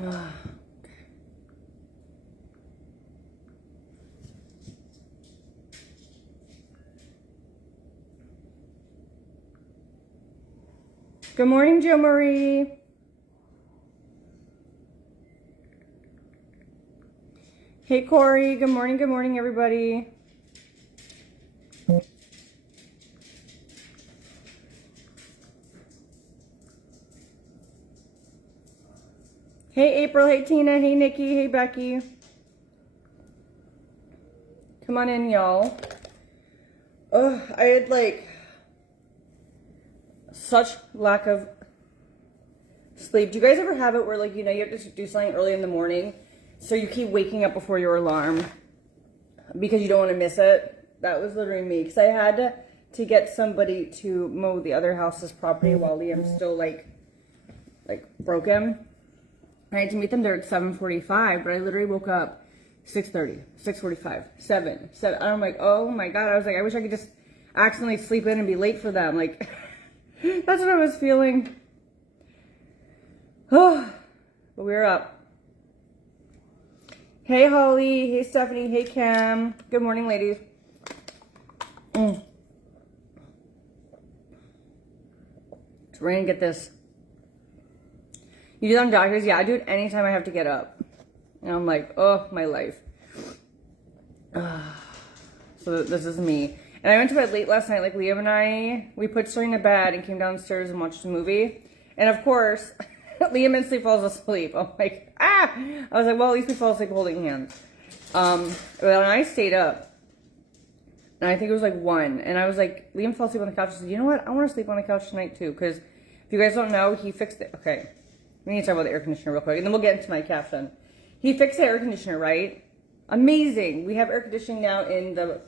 Good morning, Joe Marie. Hey, Corey. Good morning, everybody. Hey, April. Hey, Tina. Hey, Nikki. Hey, Becky. Come on in, y'all. Ugh, I had like such lack of sleep. Do you guys ever have it where like, you know, you have to do something early in the morning, so you keep waking up before your alarm because you don't want to miss it? That was literally me, because I had to get somebody to mow the other house's property while Liam's still like broken. I had to meet them there at 7:45, but I literally woke up 6:30, 6:45, 7. I'm like, oh my God. I was like, I wish I could just accidentally sleep in and be late for them. Like, that's what I was feeling. Oh, but we're up. Hey, Holly. Hey, Stephanie. Hey, Cam. Good morning, ladies. It's ready to get this. You do that on doctors? Yeah, I do it anytime I have to get up. And I'm like, oh, my life. So this is me. And I went to bed late last night. Like, Liam and I, we put Sterling to bed and came downstairs and watched a movie. And of course, Liam instantly falls asleep. I'm like, ah! I was like, well, at least we fall asleep holding hands. But then I stayed up. And I think it was like 1. And I was like, Liam fell asleep on the couch. I said, you know what? I want to sleep on the couch tonight too. Because if you guys don't know, he fixed it. Okay. We need to talk about the air conditioner real quick, and then we'll get into my caption. He fixed the air conditioner, right? Amazing. We have air conditioning now in the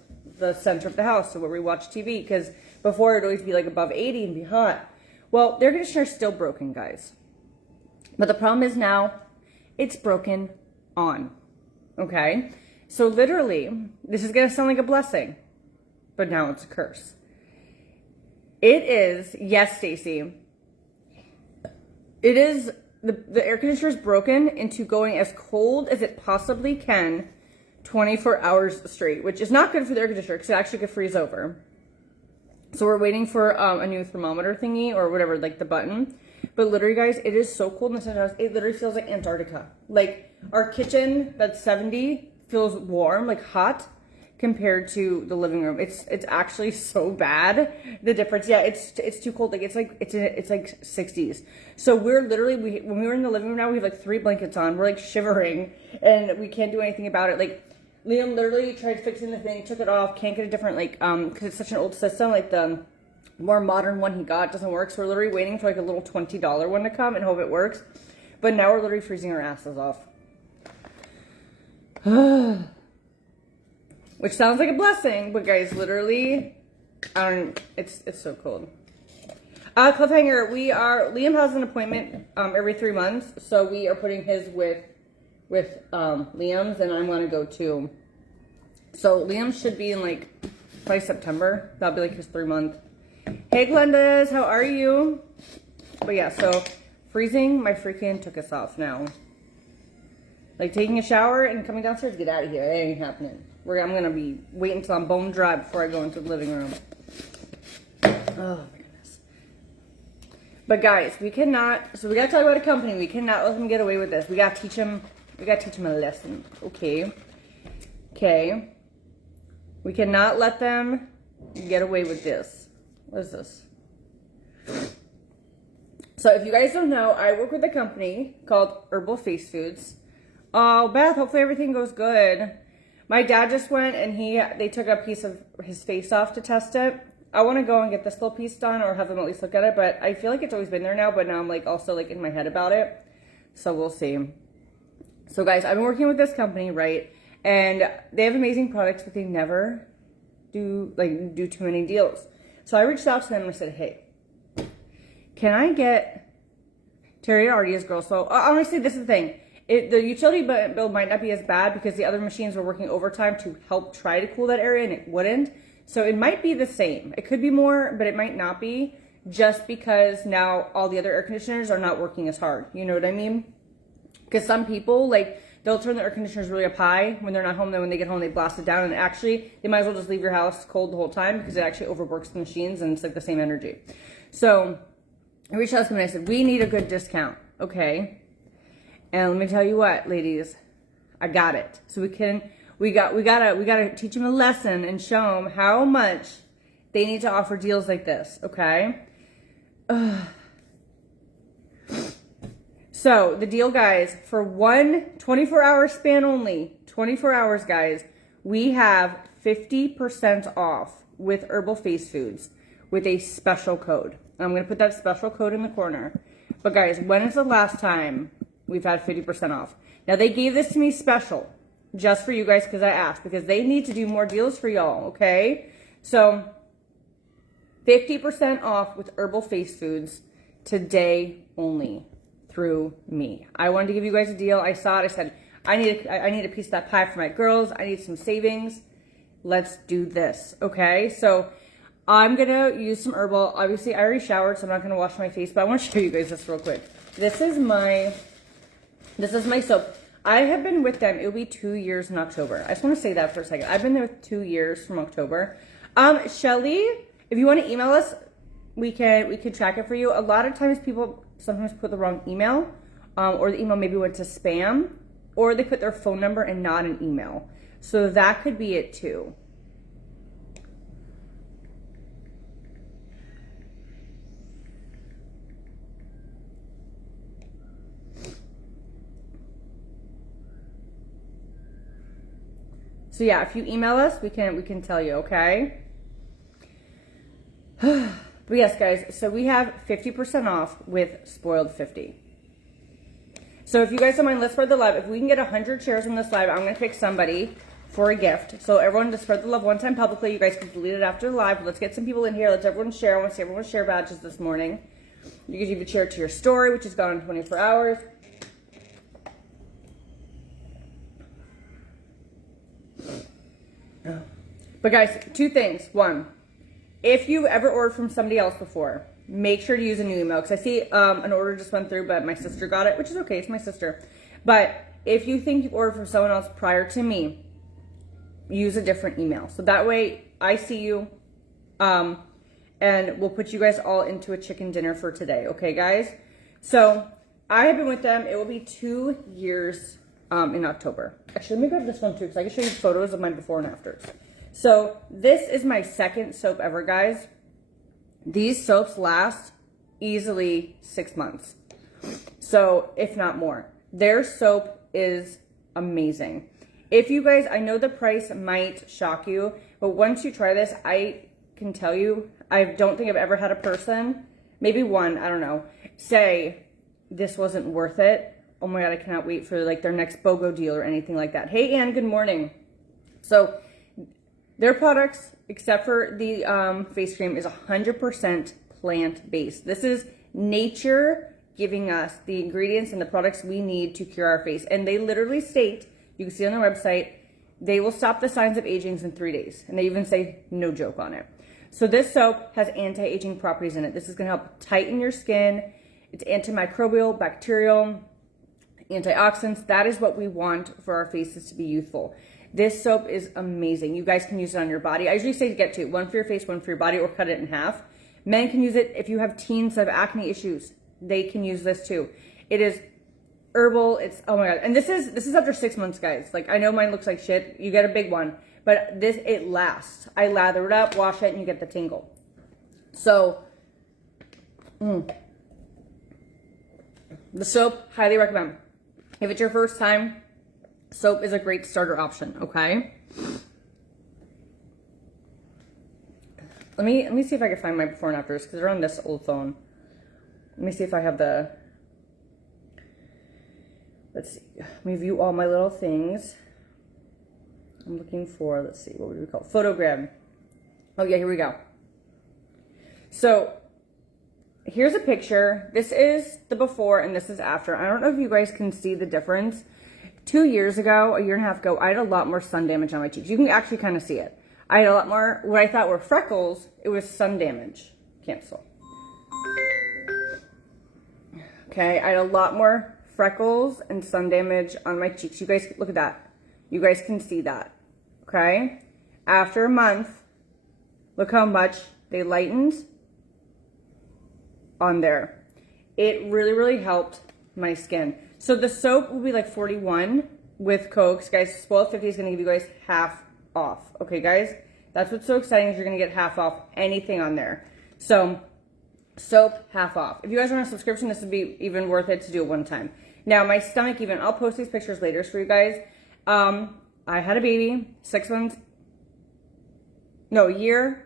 center of the house, so where we watch TV, because before it'd always be like above 80 and be hot. Well, the air conditioner is still broken, guys. But the problem is now it's broken on. Okay? So literally, this is going to sound like a blessing, but now it's a curse. It is, yes, Stacy. It is, the air conditioner is broken into going as cold as it possibly can 24 hours straight, which is not good for the air conditioner because it actually could freeze over. So we're waiting for a new thermometer thingy or whatever, like the button. But literally, guys, it is so cold in the center house. It literally feels like Antarctica. Like, our kitchen that's 70 feels warm, like hot, compared to the living room. It's actually so bad, the difference. Yeah, it's too cold. Like, it's like 60s. So we're literally, when we were in the living room now, we have like 3 blankets on. We're like shivering and we can't do anything about it. Like, Liam literally tried fixing the thing, took it off, can't get a different, like, because it's such an old system, like the more modern one he got doesn't work. So we're literally waiting for like a little $20 one to come and hope it works. But now we're literally freezing our asses off. Which sounds like a blessing, but guys, literally, it's so cold. Cliffhanger, Liam has an appointment every 3 months, so we are putting his with Liam's, and I'm gonna go too. So Liam should be in like by September. That'll be like his 3-month. Hey Glenda's, how are you? But yeah, so freezing my freaking took us off now. Like taking a shower and coming downstairs, get out of here. It ain't happening. I'm gonna be waiting until I'm bone dry before I go into the living room. Oh my goodness. But guys, we cannot, so we gotta talk about a company. We cannot let them get away with this. We gotta teach them a lesson. Okay. We cannot let them get away with this. What is this? So if you guys don't know, I work with a company called Herbal Face Foods. Oh, Beth, hopefully everything goes good. My dad just went and they took a piece of his face off to test it. I want to go and get this little piece done or have them at least look at it, but I feel like it's always been there now, but now I'm like also like in my head about it. So we'll see. So guys, I've been working with this company, right? And they have amazing products, but they never do too many deals. So I reached out to them and I said, hey, can I get Terry already is girl? So honestly, this is the thing. The utility bill might not be as bad because the other machines were working overtime to help try to cool that area and it wouldn't. So it might be the same. It could be more, but it might not be, just because now all the other air conditioners are not working as hard. You know what I mean? Because some people, like, they'll turn the air conditioners really up high when they're not home. Then when they get home, they blast it down. And actually, they might as well just leave your house cold the whole time because it actually overworks the machines and it's like the same energy. So I reached out to them and I said, we need a good discount. Okay. And let me tell you what, ladies, I got it. So we gotta teach them a lesson and show them how much they need to offer deals like this. Okay. So the deal, guys, for one 24-hour span only, 24 hours, guys, we have 50% off with Herbal Face Foods with a special code. And I'm going to put that special code in the corner. But guys, when is the last time we've had 50% off? Now, they gave this to me special just for you guys because I asked, because they need to do more deals for y'all, okay? So 50% off with Herbal Face Foods today only through me. I wanted to give you guys a deal. I saw it. I said, I need a piece of that pie for my girls. I need some savings. Let's do this, okay? So I'm going to use some herbal. Obviously, I already showered, so I'm not going to wash my face, but I want to show you guys this real quick. This is my soap. I have been with them. It'll be 2 years in October. I just want to say that for a second. I've been there with 2 years from October. Shelly, if you want to email us, we can track it for you. A lot of times people sometimes put the wrong email, or the email maybe went to spam, or they put their phone number and not an email. So that could be it too. So yeah, if you email us, we can tell you, okay? But yes, guys, so we have 50% off with Spoiled 50. So if you guys don't mind, let's spread the love. If we can get 100 shares on this live, I'm going to pick somebody for a gift. So everyone, just spread the love one time publicly. You guys can delete it after the live. But let's get some people in here. Let's everyone share. I want to see everyone share badges this morning. You can even share it to your story, which is gone in 24 hours. But guys, two things. One, if you've ever ordered from somebody else before, make sure to use a new email. Because I see an order just went through, but my sister got it, which is okay. It's my sister. But if you think you've ordered from someone else prior to me, use a different email. So that way I see you, and we'll put you guys all into a chicken dinner for today. Okay, guys? So I have been with them. It will be 2 years in October. Actually, let me grab this one too, because I can show you photos of my before and afters. So this is my second soap ever, guys. These soaps last easily 6 months. So if not more. Their soap is amazing. If you guys, I know the price might shock you, but once you try this, I can tell you, I don't think I've ever had a person, maybe one, I don't know, say this wasn't worth it. Oh my God, I cannot wait for like their next BOGO deal or anything like that. Hey, Ann, good morning. So their products, except for the face cream, is 100% plant-based. This is nature giving us the ingredients and the products we need to cure our face. And they literally state, you can see on their website, they will stop the signs of aging in 3 days. And they even say no joke on it. So this soap has anti-aging properties in it. This is going to help tighten your skin. It's antimicrobial, bacterial, antioxidants. That is what we want for our faces to be youthful. This soap is amazing. You guys can use it on your body. I usually say to get two, one for your face, one for your body, or cut it in half. Men can use it if you have teens that have acne issues. They can use this too. It is herbal. It's, oh my God. And this is after 6 months, guys. Like, I know mine looks like shit. You get a big one, but this, it lasts. I lather it up, wash it, and you get the tingle. So, the soap, highly recommend. If it's your first time, soap is a great starter option, okay? Let me see if I can find my before and afters, because they're on this old phone. Let me see if I have the, let's see. Let me view all my little things. I'm looking for, let's see, what would we call it? Photogram. Oh yeah, here we go. So here's a picture. This is the before and this is after. I don't know if you guys can see the difference. 2 years ago, a year and a half ago, I had a lot more sun damage on my cheeks. You can actually kind of see it. I had a lot more, what I thought were freckles, it was sun damage. Cancel. Okay, I had a lot more freckles and sun damage on my cheeks. You guys, look at that. You guys can see that, okay? After a month, look how much they lightened on there. It really, really helped my skin. So the soap will be like 41 with Cokes. Guys, Spoiled 50 is going to give you guys half off. Okay, guys? That's what's so exciting is you're going to get half off anything on there. So, soap, half off. If you guys want a subscription, this would be even worth it to do it one time. Now, my stomach even, I'll post these pictures later for you guys. I had a baby, 6 months, no, a year?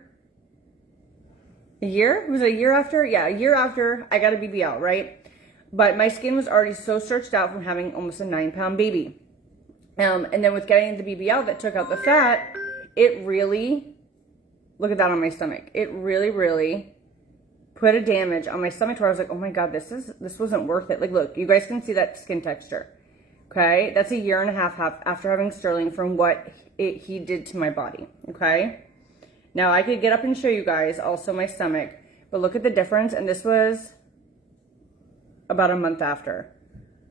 Was it a year after? Yeah, a year after I got a BBL, right? But my skin was already so stretched out from having almost a 9-pound baby. And then with getting the BBL that took out the fat, it really, look at that on my stomach. It really, really put a damage on my stomach where I was like, oh my God, this wasn't worth it. Like, look, you guys can see that skin texture. Okay, that's a year and a half after having Sterling from what he did to my body. Okay, now I could get up and show you guys also my stomach, but look at the difference. And this was about a month after.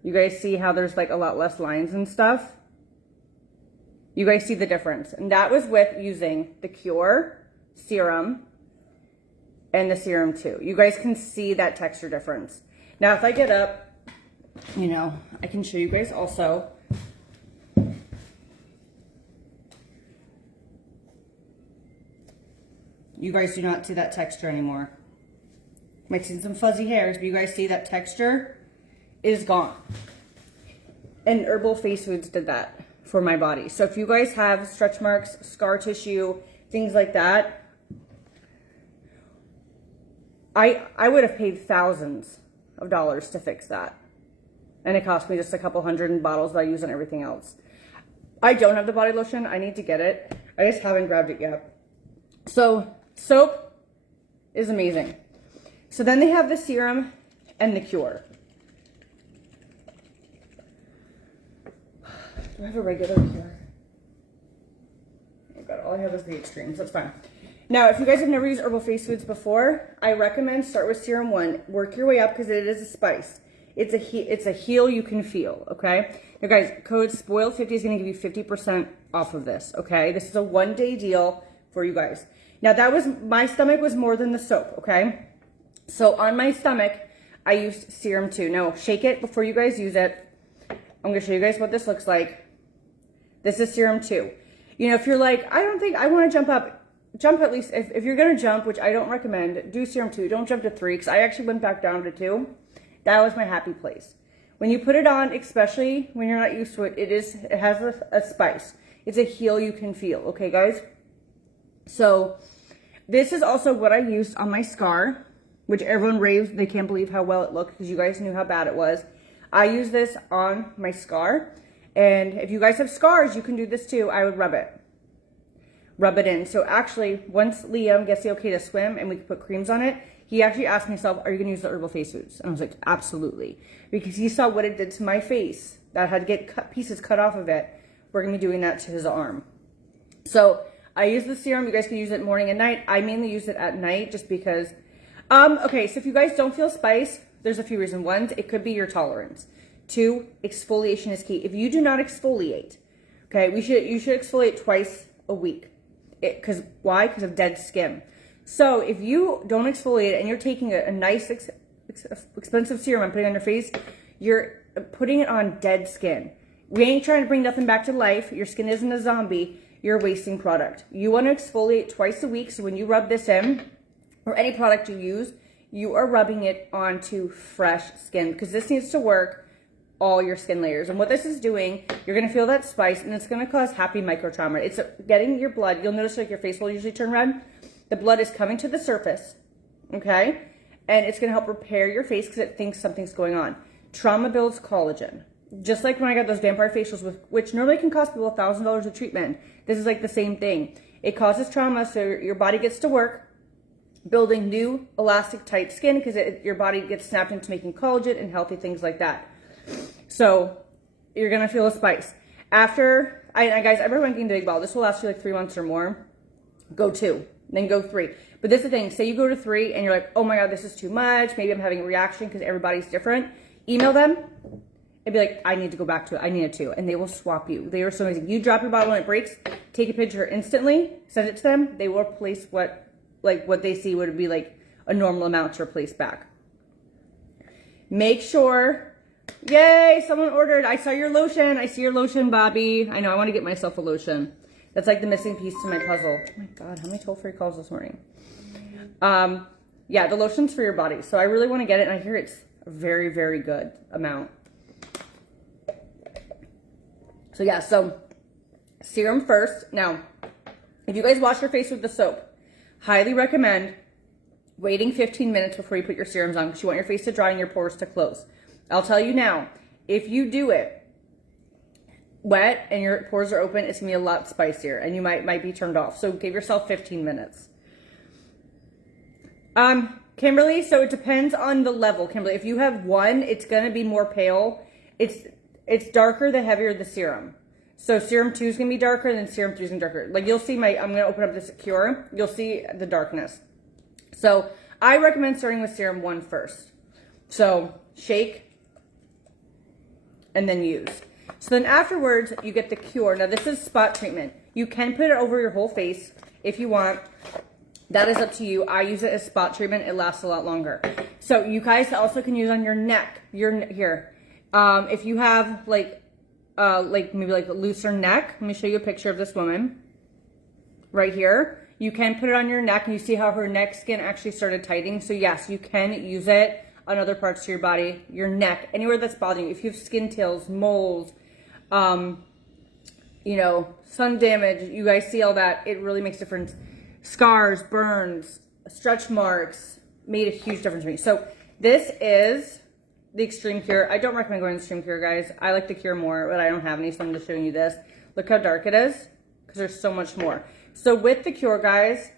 You guys see how there's like a lot less lines and stuff? You guys see the difference. And that was with using the Cure serum and the serum too. You guys can see that texture difference. Now, if I get up, you know, I can show you guys also. You guys do not see that texture anymore. Might see some fuzzy hairs, but you guys see that texture is gone. And herbal face foods did that for my body. So if you guys have stretch marks, scar tissue, things like that, I would have paid thousands of dollars to fix that. And it cost me just a couple hundred in bottles that I use on everything else. I don't have the body lotion. I need to get it. I just haven't grabbed it yet. So soap is amazing. So then they have the serum and the Cure. Do I have a regular Cure? Oh God, all I have is the extremes. That's fine. Now, if you guys have never used herbal face foods before, I recommend start with serum 1. Work your way up because it is a spice. It's a heal you can feel, okay? Now, guys, code SPOILED50 is going to give you 50% off of this, okay? This is a 1-day deal for you guys. Now, my stomach was more than the soap, okay? So, on my stomach, I used serum 2. Now, shake it before you guys use it. I'm going to show you guys what this looks like. This is serum 2. You know, if you're like, I don't think I want to jump up, jump at least, if you're going to jump, which I don't recommend, do serum 2. Don't jump to 3, because I actually went back down to 2. That was my happy place. When you put it on, especially when you're not used to it, it has a spice. It's a heal you can feel. Okay, guys? So this is also what I used on my scar, which everyone raves. They can't believe how well it looked because you guys knew how bad it was. I use this on my scar. And if you guys have scars, you can do this too. I would rub it. Rub it in. So actually, once Liam gets the okay to swim and we can put creams on it, he actually asked himself, are you going to use the herbal face foods? And I was like, absolutely. Because he saw what it did to my face. That had to get pieces cut off of it. We're going to be doing that to his arm. So I use the serum. You guys can use it morning and night. I mainly use it at night just because. Okay, so if you guys don't feel spice, there's a few reasons. 1, it could be your tolerance. 2, exfoliation is key. If you do not exfoliate, okay, you should exfoliate twice a week. Why? Because of dead skin. So if you don't exfoliate and you're taking a nice, expensive serum and putting it on your face, you're putting it on dead skin. We ain't trying to bring nothing back to life. Your skin isn't a zombie. You're wasting product. You want to exfoliate twice a week. So when you rub this in, or any product you use, you are rubbing it onto fresh skin because this needs to work all your skin layers. And what this is doing, you're going to feel that spice and it's going to cause happy microtrauma. It's getting your blood. You'll notice like your face will usually turn red. The blood is coming to the surface, okay? And it's going to help repair your face because it thinks something's going on. Trauma builds collagen. Just like when I got those vampire facials, which normally can cost people $1,000 of treatment, this is like the same thing. It causes trauma, so your body gets to work building new, elastic, tight skin because your body gets snapped into making collagen and healthy things like that. So you're going to feel a spice. After, guys, everyone getting the big ball. This will last you like 3 months or more. Go 2. Then go 3. But this is the thing. Say you go to 3 and you're like, oh my God, this is too much. Maybe I'm having a reaction because everybody's different. Email them and be like, I need to go back to it. I need it too. And they will swap you. They are so amazing. You drop your bottle and it breaks, take a picture instantly, send it to them. They will replace what they see would be like a normal amount to replace back. Make sure, yay, someone ordered. I saw your lotion. I see your lotion, Bobby. I know, I want to get myself a lotion. That's like the missing piece to my puzzle. Oh my God, how many toll-free calls this morning? Yeah, the lotion's for your body. So I really want to get it, and I hear it's a very, very good amount. So yeah, so serum first. Now, if you guys wash your face with the soap, highly recommend waiting 15 minutes before you put your serums on because you want your face to dry and your pores to close. I'll tell you now, if you do it wet and your pores are open, it's gonna be a lot spicier and you might be turned off. So give yourself 15 minutes. Kimberly, so it depends on the level, Kimberly. If you have 1, it's gonna be more pale. It's darker the heavier the serum. So serum 2 is gonna be darker, and then serum 3 is gonna be darker. Like you'll see I'm gonna open up this Cure. You'll see the darkness. So I recommend starting with serum 1 first. So shake and then use. So then afterwards, you get the Cure. Now this is spot treatment. You can put it over your whole face if you want. That is up to you. I use it as spot treatment. It lasts a lot longer. So you guys also can use on your neck. Here. If you have like maybe like a looser neck, let me show you a picture of this woman right here. You can put it on your neck and you see how her neck skin actually started tightening. So yes, you can use it on other parts of your body, your neck, anywhere that's bothering you. If you have skin tails, moles, you know, sun damage, you guys see all that. It really makes a difference. Scars, burns, stretch marks made a huge difference for me. So this is the Extreme Cure. I don't recommend going to Extreme Cure, guys. I like the Cure more, but I don't have any, so I'm just showing you this. Look how dark it is, because there's so much more. So with the Cure, guys,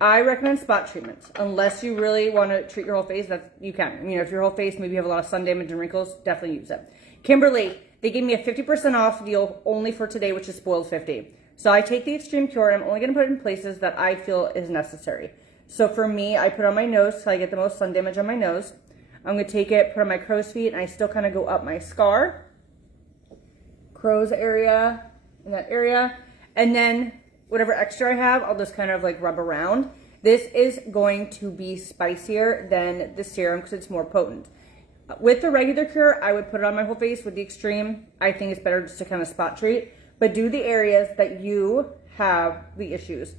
I recommend spot treatments. Unless you really want to treat your whole face, that you can. You know, if your whole face, maybe you have a lot of sun damage and wrinkles, definitely use it. Kimberly, they gave me a 50% off deal only for today, which is spoiled 50. So I take the Extreme Cure, and I'm only going to put it in places that I feel is necessary. So for me, I put it on my nose so I get the most sun damage on my nose. I'm going to take it, put it on my crow's feet, and I still kind of go up my scar, crow's area, in that area. And then whatever extra I have, I'll just kind of like rub around. This is going to be spicier than the serum because it's more potent. With the regular Cure, I would put it on my whole face. With the Extreme, I think it's better just to kind of spot treat. But do the areas that you have the issues.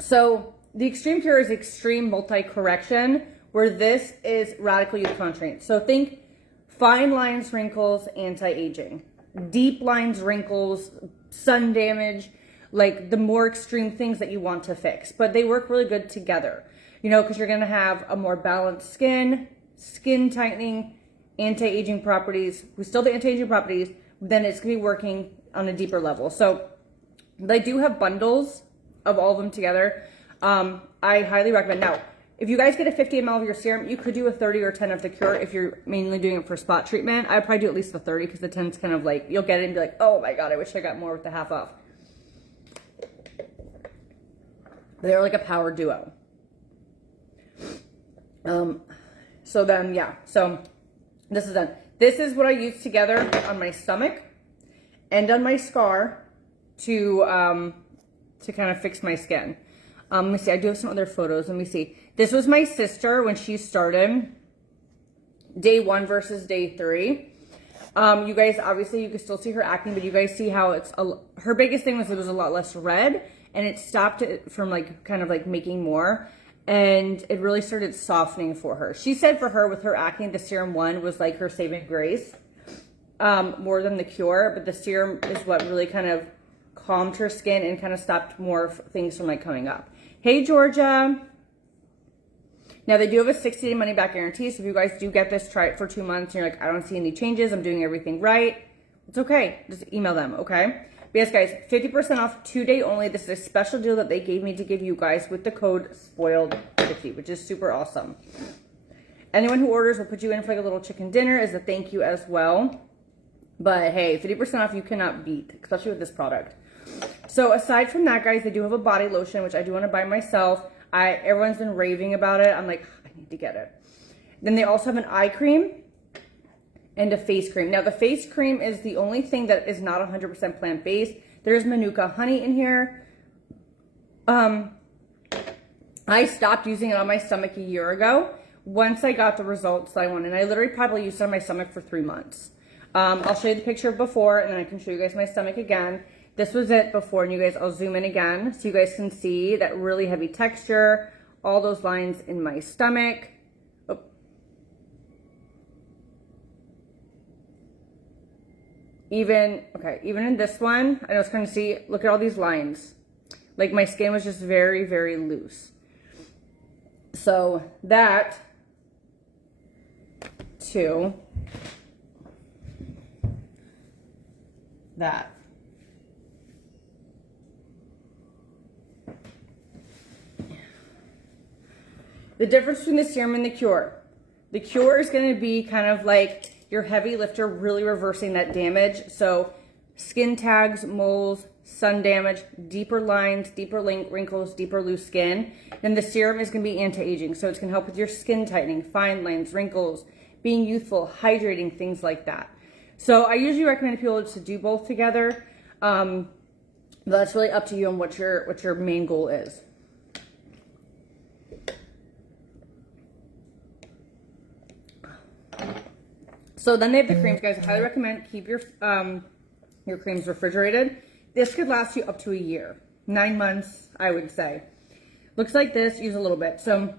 So the Extreme Cure is extreme multi-correction, where this is radical youth contouring. So think fine lines, wrinkles, anti-aging. Deep lines, wrinkles, sun damage, like the more extreme things that you want to fix. But they work really good together, you know, because you're going to have a more balanced skin, skin tightening, anti-aging properties. We still have the anti-aging properties, then it's going to be working on a deeper level. So they do have bundles of all of them together. I highly recommend. Now, if you guys get a 50 ml of your serum, you could do a 30 or 10 of the Cure if you're mainly doing it for spot treatment. I'd probably do at least the 30 because the 10's kind of like, you'll get it and be like, oh my God, I wish I got more with the half off. They're like a power duo. So then, yeah, so this is done. This is what I use together on my stomach and on my scar to kind of fix my skin. Let me see, I do have some other photos. Let me see. This was my sister when she started day 1 versus day 3. You guys, obviously, you can still see her acne, but you guys see how it's, her biggest thing was it was a lot less red, and it stopped it from like, kind of like making more, and it really started softening for her. She said for her, with her acne, the serum 1 was like her saving grace, more than the Cure, but the serum is what really kind of calmed her skin and kind of stopped more things from like coming up. Hey, Georgia. Now, they do have a 60-day money-back guarantee, so if you guys do get this, try it for 2 months, and you're like, I don't see any changes, I'm doing everything right, it's okay. Just email them, okay? But yes, guys, 50% off, 2-day only. This is a special deal that they gave me to give you guys with the code SPOILED50, which is super awesome. Anyone who orders will put you in for like a little chicken dinner as a thank you as well. But hey, 50% off you cannot beat, especially with this product. So aside from that, guys, they do have a body lotion, which I do want to buy myself. Everyone's been raving about it. I'm like, I need to get it. Then they also have an eye cream. and a face cream. Now the face cream is the only thing that is not 100% plant-based. There's Manuka honey in here. I stopped using it on my stomach a year ago once I got the results that I wanted. And I literally probably used it on my stomach for 3 months. I'll show you the picture of before, and then I can show you guys my stomach again. This was it before, and you guys, I'll zoom in again so you guys can see that really heavy texture, all those lines in my stomach. Oh. Even in this one, I know it's kind of see, look at all these lines. Like my skin was just very, very loose. So that to that. The difference between the serum and the cure. The cure is going to be kind of like your heavy lifter, really reversing that damage. So skin tags, moles, sun damage, deeper lines, deeper wrinkles, deeper loose skin. Then the serum is going to be anti-aging. So it's going to help with your skin tightening, fine lines, wrinkles, being youthful, hydrating, things like that. So I usually recommend people to do both together. But that's really up to you on what your main goal is. So then they have the creams, guys. I highly recommend keep your creams refrigerated. This could last you up to a year, 9 months, I would say. Looks like this. Use a little bit. So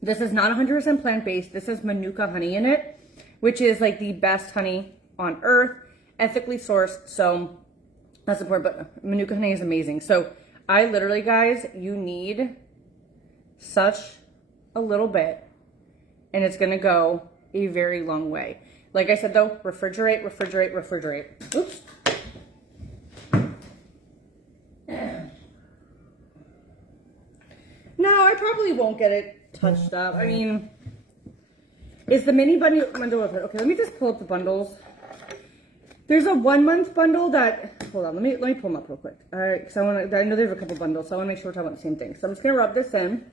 this is not 100% plant-based. This has Manuka honey in it, which is like the best honey on earth, ethically sourced. So that's important. But Manuka honey is amazing. So I literally, guys, you need such a little bit, and it's gonna go a very long way. Like I said though, refrigerate, refrigerate, refrigerate. Oops. No, I probably won't get it touched up. I mean, is the mini bundle open? Okay, let me just pull up the bundles. There's a 1 month bundle that, hold on, let me pull them up real quick. All right, because I know there's a couple bundles, so I want to make sure we're talking about the same thing. So I'm just gonna rub this in.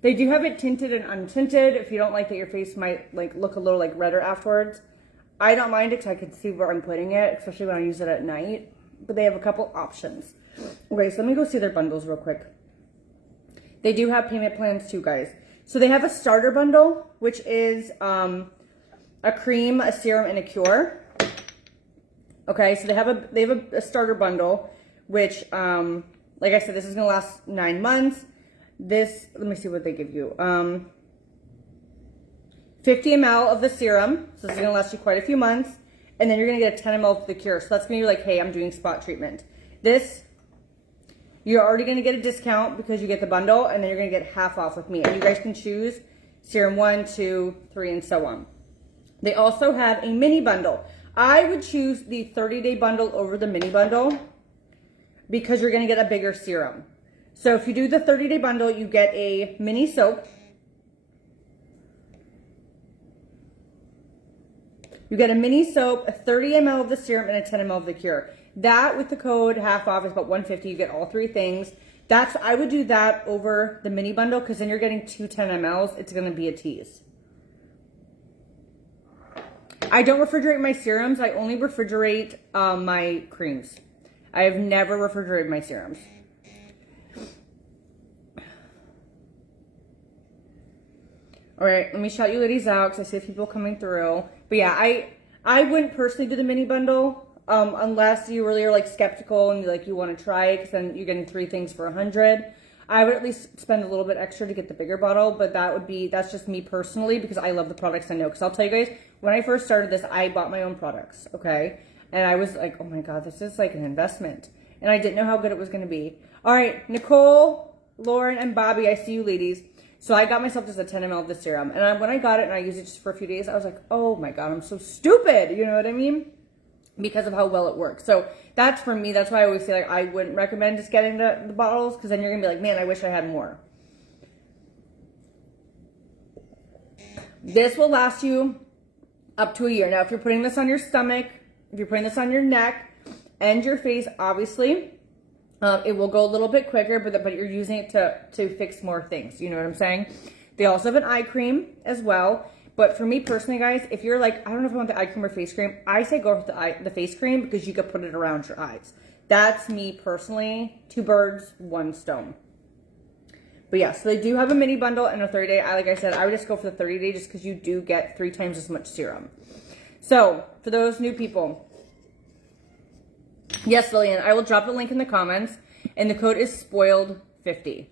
They do have it tinted and untinted. If you don't like that your face might like look a little like redder afterwards. I don't mind it because I can see where I'm putting it, especially when I use it at night. But they have a couple options. Okay, so let me go see their bundles real quick. They do have payment plans too, guys. So they have a starter bundle, which is a cream, a serum, and a cure. Okay, so they have a starter bundle, which, like I said, this is gonna last 9 months. This, let me see what they give you. 50 ml of the serum. So this is gonna last you quite a few months. And then you're gonna get a 10 ml of the cure. So that's gonna be like, hey, I'm doing spot treatment. This, you're already gonna get a discount because you get the bundle, and then you're gonna get half off with me. And you guys can choose serum 1, 2, 3, and so on. They also have a mini bundle. I would choose the 30-day bundle over the mini bundle because you're gonna get a bigger serum. So if you do the 30-day bundle, you get a mini soap. You get a mini soap, a 30 ml of the serum, and a 10 ml of the cure. That with the code half off is about $150. You get all 3 things. I would do that over the mini bundle because then you're getting 2 10 mls. It's going to be a tease. I don't refrigerate my serums. I only refrigerate my creams. I have never refrigerated my serums. All right, let me shout you ladies out because I see people coming through. But yeah, I wouldn't personally do the mini bundle unless you really are like skeptical and you want to try it because then you're getting 3 things for $100. I would at least spend a little bit extra to get the bigger bottle, but that's just me personally because I love the products I know. Because I'll tell you guys, when I first started this, I bought my own products, okay? And I was like, oh my God, this is like an investment. And I didn't know how good it was going to be. All right, Nicole, Lauren, and Bobby, I see you ladies. So I got myself just a 10 ml of the serum. And when I got it and I used it just for a few days, I was like, oh my God, I'm so stupid. You know what I mean? Because of how well it works. So that's for me. That's why I always say like I wouldn't recommend just getting the bottles because then you're going to be like, man, I wish I had more. This will last you up to a year. Now, if you're putting this on your stomach, if you're putting this on your neck and your face, obviously, it will go a little bit quicker, but you're using it to fix more things. You know what I'm saying? They also have an eye cream as well. But for me personally, guys, if you're like, I don't know if I want the eye cream or face cream, I say go with the face cream because you could put it around your eyes. That's me personally. 2 birds, 1 stone. But yeah, so they do have a mini bundle and a 30-day. Like I said, I would just go for the 30-day just because you do get 3 times as much serum. So for those new people, yes, Lillian, I will drop the link in the comments, and the code is spoiled50.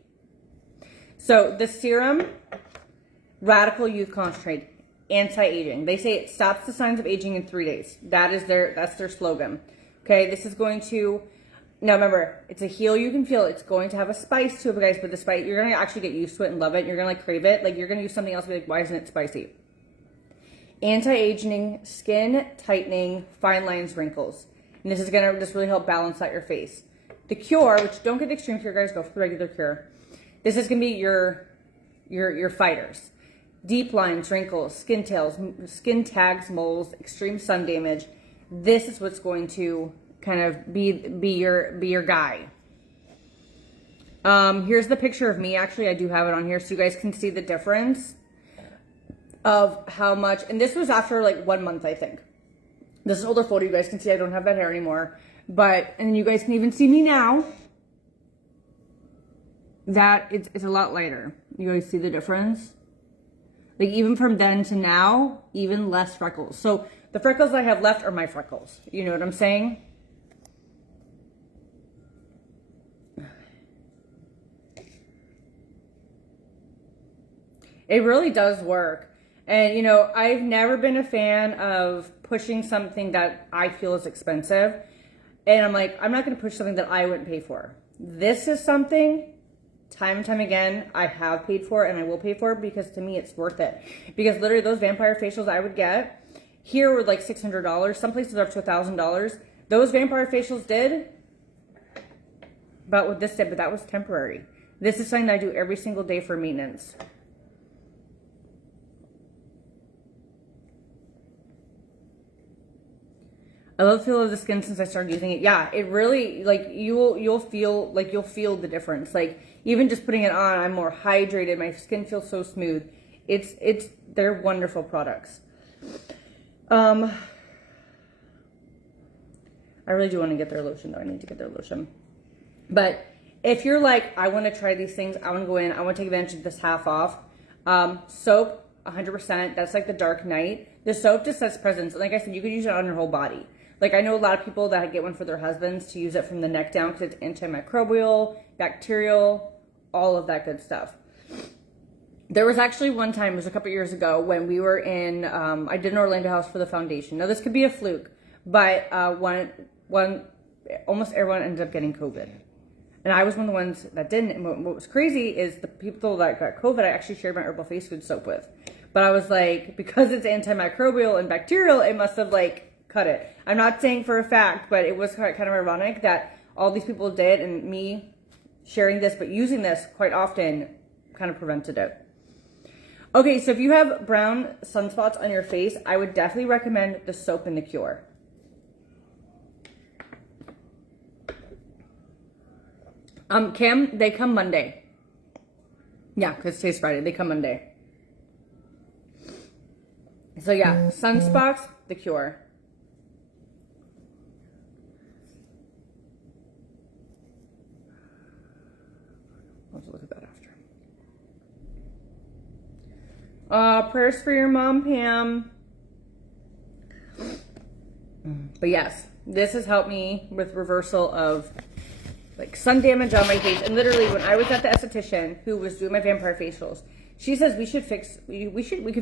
So the serum, Radical Youth Concentrate, anti-aging. They say it stops the signs of aging in 3 days. That's their slogan. Okay, this is going to, now remember, it's a heal you can feel. It's going to have a spice to it, guys, but the spice, you're going to actually get used to it and love it. You're going to like crave it. Like you're going to use something else and be like, why isn't it spicy? Anti-aging, skin tightening, fine lines, wrinkles. And this is going to just really help balance out your face. The cure, which don't get the extreme cure, guys, go for the regular cure. This is going to be your fighters. Deep lines, wrinkles, skin tags, moles, extreme sun damage. This is what's going to kind of be your guy. Here's the picture of me. Actually, I do have it on here so you guys can see the difference of how much. And this was after like 1 month, I think. This is an older photo. You guys can see I don't have that hair anymore. But, and you guys can even see me now. That it's a lot lighter. You guys see the difference? Like even from then to now, even less freckles. So the freckles I have left are my freckles. You know what I'm saying? It really does work. And, you know, I've never been a fan of pushing something that I feel is expensive. And I'm like, I'm not going to push something that I wouldn't pay for. This is something, time and time again, I have paid for and I will pay for because to me it's worth it. Because literally those vampire facials I would get here were like $600. Some places are up to $1,000. Those vampire facials did about what this did, but that was temporary. This is something that I do every single day for maintenance. I love the feel of the skin since I started using it. Yeah, it really, like, you'll feel the difference. Like, even just putting it on, I'm more hydrated. My skin feels so smooth. They're wonderful products. I really do want to get their lotion, though. I need to get their lotion. But if you're like, I want to try these things, I want to go in, I want to take advantage of this half off. Soap, 100%. That's like the Dark Night. The soap just sets presence. Like I said, you could use it on your whole body. Like I know a lot of people that get one for their husbands to use it from the neck down because it's antimicrobial, bacterial, all of that good stuff. There was actually one time, it was a couple years ago, when we were in, I did an Orlando house for the foundation. Now this could be a fluke, but almost everyone ended up getting COVID. And I was one of the ones that didn't. And what was crazy is the people that got COVID, I actually shared my herbal face food soap with. But I was like, because it's antimicrobial and bacterial, it must have like cut it. I'm not saying for a fact, but it was kind of ironic that all these people did, and me sharing this, but using this quite often kind of prevented it. Okay, so if you have brown sunspots on your face, I would definitely recommend the soap and the cure. Kim, they come Monday. Yeah, because today's Friday. They come Monday. So yeah, sunspots, the cure. Let's look at that after. Prayers for your mom, Pam. But yes, this has helped me with reversal of like sun damage on my face. And literally when I was at the esthetician who was doing my vampire facials, she says we could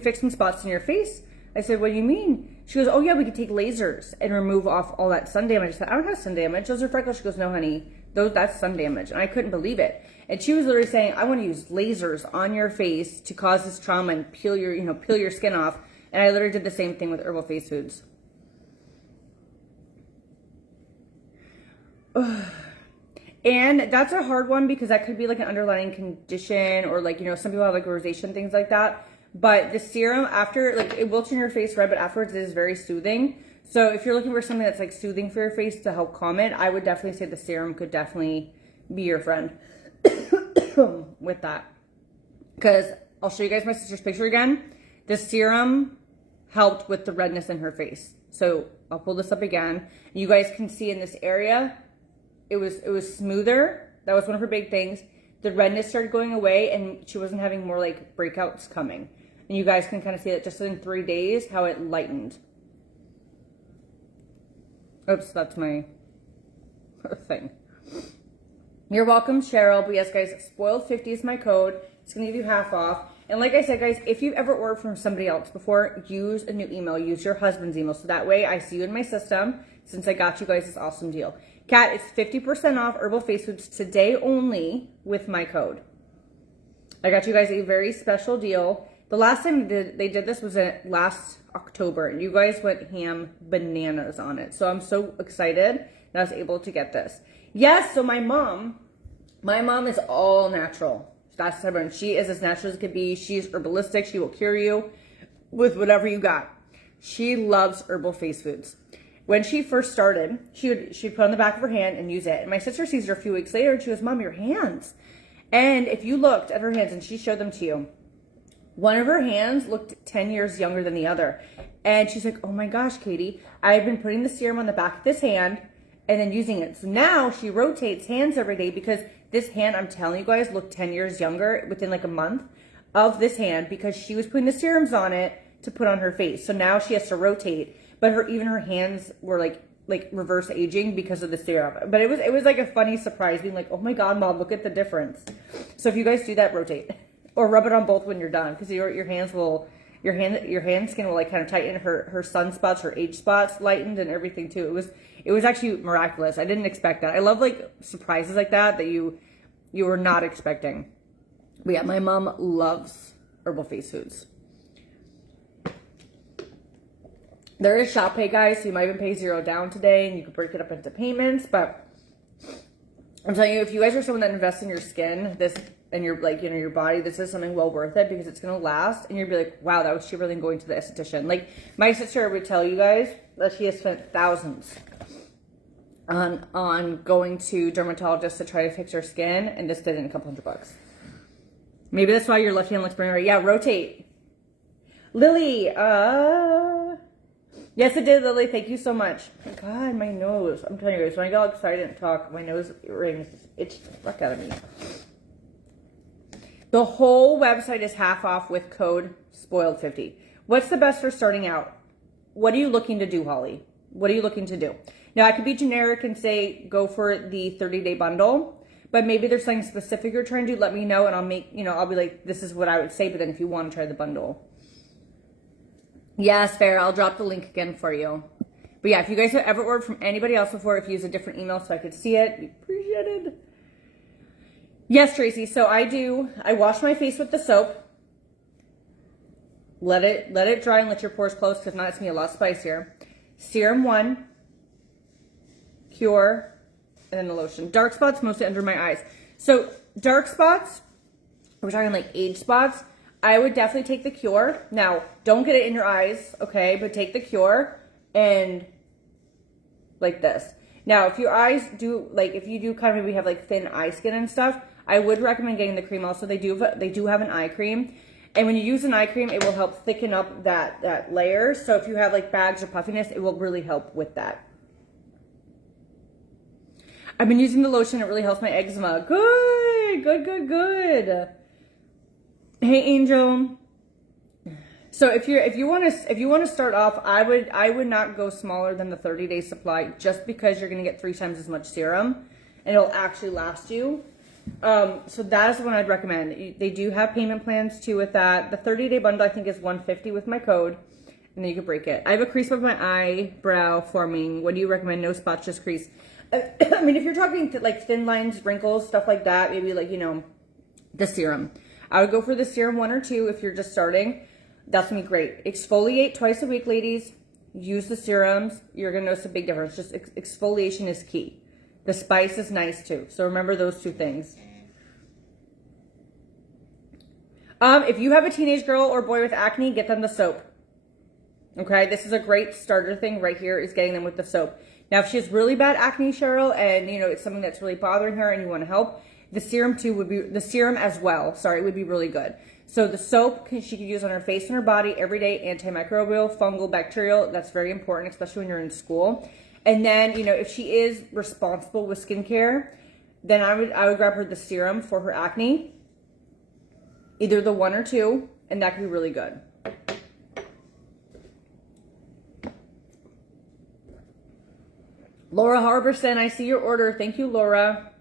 fix some spots in your face. I said, what do you mean? She goes, oh yeah, we could take lasers and remove off all that sun damage. I said, I don't have sun damage. Those are freckles. She goes, no, honey, that's sun damage. And I couldn't believe it. And she was literally saying, I want to use lasers on your face to cause this trauma and peel your skin off. And I literally did the same thing with herbal face foods. And that's a hard one because that could be like an underlying condition, or like, some people have like rosacea, things like that. But the serum after, like, it will turn your face red, but afterwards it is very soothing. So if you're looking for something that's like soothing for your face to help calm it, I would definitely say the serum could definitely be your friend with that. Because I'll show you guys my sister's picture again. The serum helped with the redness in her face. So I'll pull this up again. You guys can see in this area, it was smoother. That was one of her big things. The redness started going away and she wasn't having more like breakouts coming. And you guys can kind of see that just in 3 days, how it lightened. Oops, that's my thing. You're welcome, Cheryl. But yes, guys, Spoiled 50 is my code. It's going to give you half off. And like I said, guys, if you've ever ordered from somebody else before, use a new email. Use your husband's email. So that way I see you in my system since I got you guys this awesome deal. Kat, it's 50% off herbal face foods today only with my code. I got you guys a very special deal. The last time they did this was last October, and you guys went ham bananas on it. So I'm so excited that I was able to get this. Yes, so my mom is all natural. That's her. She is as natural as it could be. She's herbalistic. She will cure you with whatever you got. She loves herbal face foods. When she first started, she'd put on the back of her hand and use it. And my sister sees her a few weeks later and she goes, Mom, your hands. And if you looked at her hands, and she showed them to you, one of her hands looked 10 years younger than the other. And she's like, oh my gosh, Katie, I've been putting the serum on the back of this hand and then using it. So now she rotates hands every day because this hand, I'm telling you guys, looked 10 years younger within like a month of this hand because she was putting the serums on it to put on her face. So now she has to rotate, but even her hands were like reverse aging because of the serum. But it was like a funny surprise being like, oh my God, Mom, look at the difference. So if you guys do that, rotate or rub it on both when you're done because your hand skin will like kind of tighten. Her sunspots, her age spots lightened and everything too. It was actually miraculous. I didn't expect that. I love like surprises like that you were not expecting. But yeah, my mom loves herbal face foods. There is shop pay, guys, so you might even pay $0 down today and you can break it up into payments. But I'm telling you, if you guys are someone that invests in your skin, this and your like, you know, your body, this is something well worth it because it's gonna last and you'll be like, wow, that was cheaper than going to the esthetician. Like my sister would tell you guys that she has spent thousands on going to dermatologists to try to fix her skin and just did it in a couple $100. Maybe that's why your left hand looks burning right. Yeah, rotate. Lily, yes, it did, Lily. Thank you so much. God, my nose. I'm telling you guys, when I get all excited and talk, my nose rings. It's the fuck out of me. The whole website is half off with code SPOILED50. What's the best for starting out? What are you looking to do, Holly? What are you looking to do? Now, I could be generic and say go for the 30-day bundle, but maybe there's something specific you're trying to do. Let me know, and I'll make, you know, I'll be like, this is what I would say, but then if you want to try the bundle. Yes, fair. I'll drop the link again for you. But yeah, if you guys have ever ordered from anybody else before, if you use a different email so I could see it, be appreciated. Yes, Tracy. So I wash my face with the soap. Let it dry and let your pores close because if not, it's going to be a lot spicier. Serum 1, Cure, and then the lotion. Dark spots mostly under my eyes. So dark spots, we're talking like age spots, I would definitely take the Cure. Now, don't get it in your eyes, okay? But take the Cure and like this. Now, if your eyes do, like, if you do kind of maybe have like thin eye skin and stuff, I would recommend getting the cream also. They do have an eye cream. And when you use an eye cream, it will help thicken up that layer. So if you have like bags or puffiness, it will really help with that. I've been using the lotion. It really helps my eczema. Good, good, good, good. Hey, Angel. So if you want to start off, I would not go smaller than the 30-day supply just because you're going to get 3 times as much serum and it'll actually last you. So that is the one I'd recommend. They do have payment plans too with that. The 30-day bundle I think is $150 with my code, and then you can break it. I have a crease above my eyebrow forming. What do you recommend? No spots, just crease. I mean, if you're talking like thin lines, wrinkles, stuff like that, maybe like, you know, the serum. I would go for the serum 1 or 2 if you're just starting. That's gonna be great. Exfoliate twice a week, ladies. Use the serums. You're gonna notice a big difference. Just exfoliation is key. The spice is nice too. So remember those 2 things. If you have a teenage girl or boy with acne, get them the soap. Okay, this is a great starter thing right here is getting them with the soap. Now, if she has really bad acne, Cheryl, and you know it's something that's really bothering her and you want to help, the serum too would be, the serum as well, sorry, would be really good. So the soap she could use on her face and her body every day, antimicrobial, fungal, bacterial. That's very important, especially when you're in school. And then, you know, if she is responsible with skincare, then I would grab her the serum for her acne, either the 1 or 2, and that could be really good. Laura Harbison, I see your order. Thank you, Laura.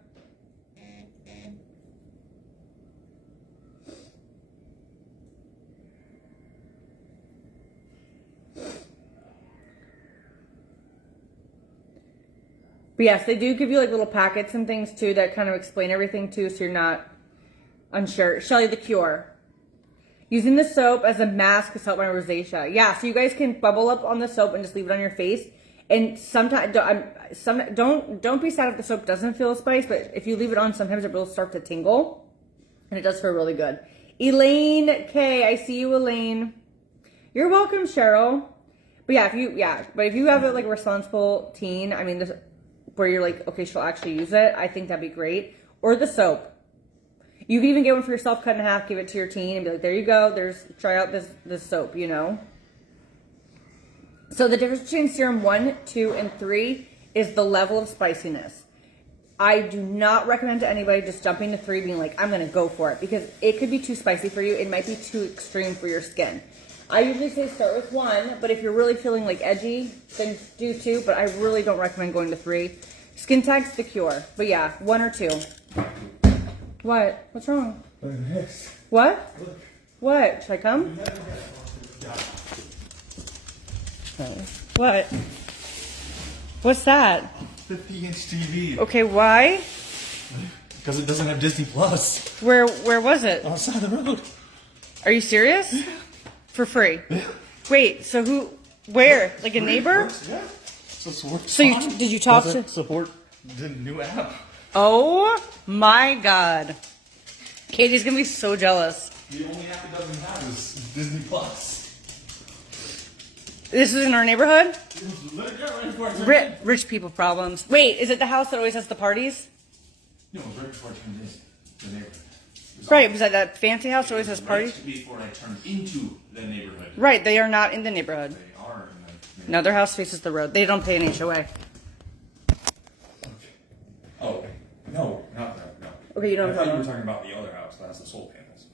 But yes, they do give you like little packets and things too that kind of explain everything too, so you're not unsure. Shelly, the Cure. Using the soap as a mask to help my rosacea. Yeah, so you guys can bubble up on the soap and just leave it on your face. And sometimes, don't be sad if the soap doesn't feel spice, but if you leave it on, sometimes it will start to tingle. And it does feel really good. Elaine K, I see you, Elaine. You're welcome, Cheryl. But yeah, if you have like a responsible teen, I mean, where you're like, okay, she'll actually use it, I think that'd be great. Or the soap. You can even get one for yourself, cut in half, give it to your teen, and be like, there you go, try out this soap, you know? So the difference between serum 1, 2, and 3 is the level of spiciness. I do not recommend to anybody just jumping to 3 being like, I'm going to go for it, because it could be too spicy for you. It might be too extreme for your skin. I usually say start with 1, but if you're really feeling like edgy, then do 2, but I really don't recommend going to 3. Skin Tag's the Cure. But yeah, 1 or 2. What? What's wrong? What? Look. What? Should I come? What? What's that? 50-inch TV. Okay, why? Because it doesn't have Disney Plus. Where was it? On the side of the road. Are you serious? For free? Wait, so who? Where? Like a neighbor? Yeah. So did you talk to? Support the new app. Oh my God. Katie's gonna be so jealous. The only app it doesn't have is Disney Plus. This is in our neighborhood? Right Rich people problems. Wait, is it the house that always has the parties? No, right before I turned in the neighborhood. Right, was that fancy house that always has parties? Before I turned into the neighborhood. Right, they are not in the neighborhood. They are in the neighborhood. No, their house faces the road. They don't pay an HOA. Okay. Oh, no, not that. No. Okay, you don't I know. thought you were talking about the other house that has the solar panels.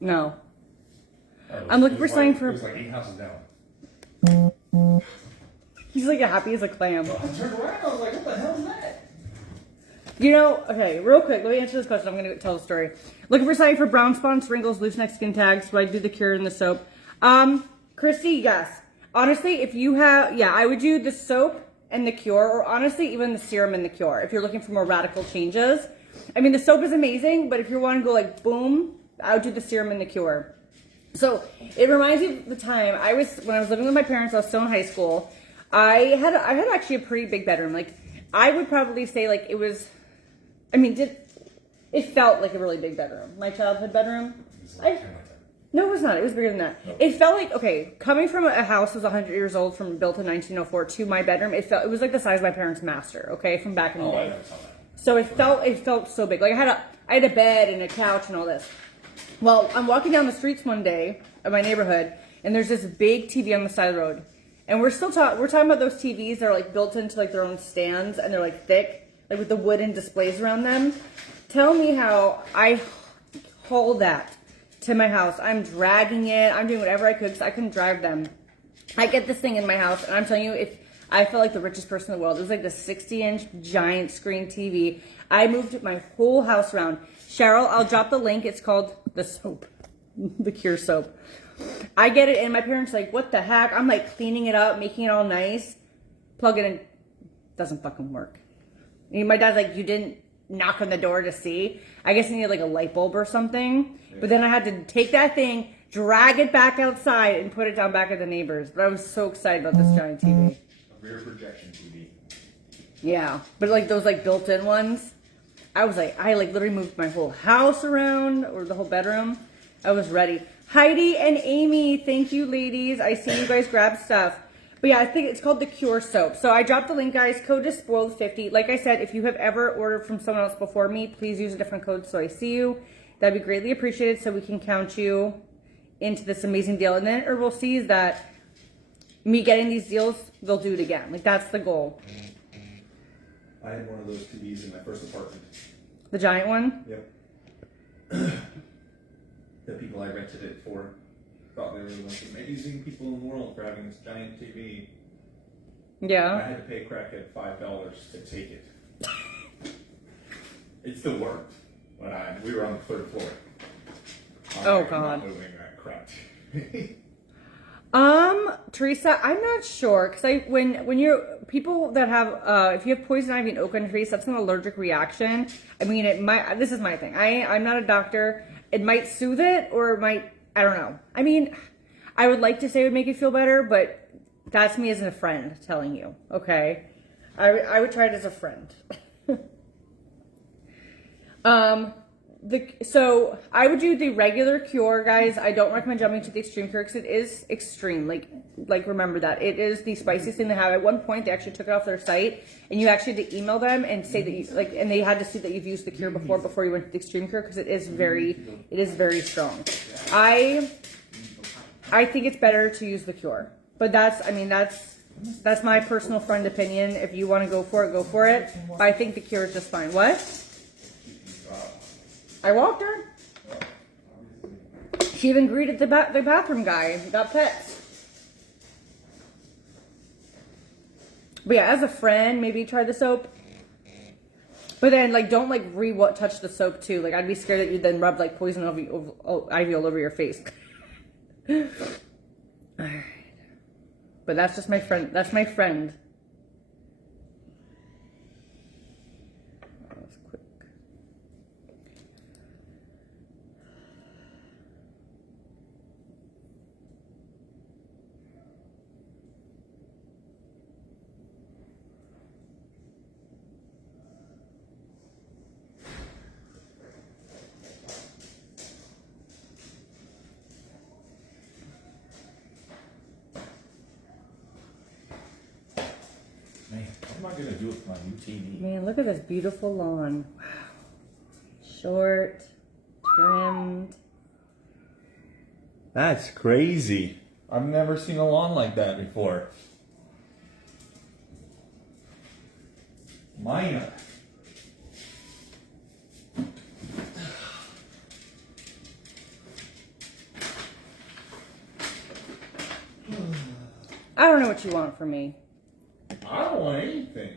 No. Oh, I'm looking for something It was like 8 houses down. He's like happy as a clam. I turned around, I was like, what the hell is that? You know, okay, real quick, let me answer this question. I'm going to tell the story. Looking for something for brown spots, wrinkles, loose neck skin tags. Do I do the Cure and the soap? Christy, yes. Honestly, if you have, I would do the soap and the Cure, or honestly, even the serum and the Cure, if you're looking for more radical changes. I mean, the soap is amazing, but if you want to go like boom, I would do the serum and the Cure. So it reminds me of the time when I was living with my parents. I was still in high school. I had actually a pretty big bedroom. Like, I would probably say like it was. I mean, it felt like a really big bedroom. My childhood bedroom. No, it was not. It was bigger than that. Nope. It felt like, okay, coming from a house that was 100 years old, built in 1904, to my bedroom, it was like the size of my parents' master. Okay, from back in the day. I never saw that. So it felt so big. Like I had a bed and a couch and all this. Well, I'm walking down the streets one day of my neighborhood, and there's this big TV on the side of the road, and we're talking about those TVs that are like built into like their own stands, and they're like thick, like with the wooden displays around them. Tell me how I haul that to my house. I'm dragging it. I'm doing whatever I could because I couldn't drive them. I get this thing in my house, and I'm telling you, I felt like the richest person in the world. It was like the 60-inch giant screen TV. I moved my whole house around. Cheryl, I'll drop the link. It's called the soap, the Cure soap. I get it, and my parents are like, what the heck? I'm like cleaning it up, making it all nice. Plug it in. Doesn't fucking work. And my dad's like, you didn't knock on the door to see? I guess I needed like a light bulb or something. Yeah. But then I had to take that thing, drag it back outside, and put it down back at the neighbors. But I was so excited about this giant TV. A rear projection TV. Yeah, but like those like built-in ones. I literally moved my whole house around, or the whole bedroom. I was ready. Heidi and Amy, thank you, ladies. I see you guys grab stuff. But yeah, I think it's called the Cure soap. So I dropped the link, guys. Code is spoiled50. Like I said, if you have ever ordered from someone else before me, please use a different code so I see you. that'd be greatly appreciated so we can count you into this amazing deal. And then we'll see is that me getting these deals, they'll do it again. Like, that's the goal. I had one of those TVs in my first apartment. The giant one? Yep. The people I rented it for thought they were the most amazing people in the world for having this giant TV. Yeah. I had to pay crackhead $5 to take it. It still worked when we were on the third floor. Oh, I'm God. not moving that crap. Teresa, I'm not sure because when you're people that have if you have poison ivy and oak trees, that's an allergic reaction. I mean, it might. This is my thing. I'm not a doctor. It might soothe it, or it might. I don't know. I mean, I would like to say it would make you feel better, but that's me as a friend telling you. Okay, I would try it as a friend. So I would do the regular cure, guys. I don't recommend jumping to the extreme cure because it is extreme. Like remember that it is the spiciest thing they have. At one point, they actually took it off their site, and you actually had to email them and say that you and they had to see that you've used the cure before you went to the extreme cure because it is very strong. I think it's better to use the cure, but that's my personal friend opinion. If you want to go for it, go for it. But I think the cure is just fine. What? I walked her. She even greeted the bathroom guy. Got pets. But yeah, as a friend, maybe try the soap. But then, don't touch the soap too. Like, I'd be scared that you'd then rub poison ivy all over your face. All right. But that's just my friend. That's my friend. Man, what am I going to do with my new TV? Man, look at this beautiful lawn. Wow. Short, trimmed. That's crazy. I've never seen a lawn like that before. Mine. I don't know what you want from me. I don't want anything.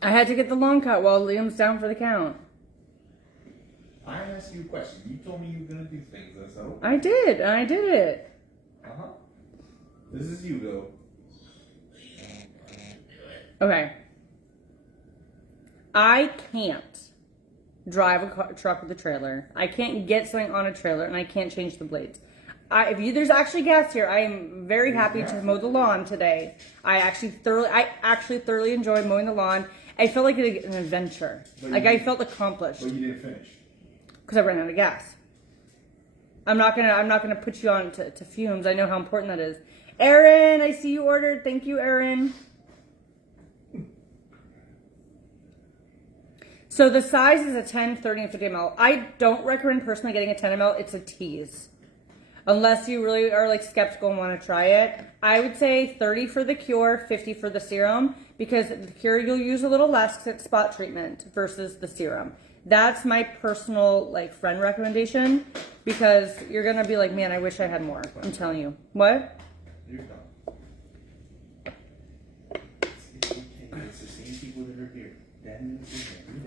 I had to get the lawn cut while Liam's down for the count. I asked you a question. You told me you were going to do things. That's all. I did, and I did it. Uh-huh. This is you, though. Okay. I can't drive a truck with a trailer. I can't get something on a trailer, and I can't change the blades. There's actually gas here. I am very happy to mow the lawn today. I actually thoroughly enjoyed mowing the lawn. I felt like an adventure. I felt accomplished. But you didn't finish. Because I ran out of gas. I'm not gonna put you on to fumes. I know how important that is. Erin, I see you ordered. Thank you, Erin. So the size is a 10, 30, and 50 ml. I don't recommend personally getting a 10 ml. It's a tease. Unless you really are skeptical and want to try it. I would say 30 for the cure, 50 for the serum. Because the cure you'll use a little less because it's spot treatment versus the serum. That's my personal friend recommendation. Because you're going to be like, man, I wish I had more. I'm telling you. What? You're done. It's the same people that are here.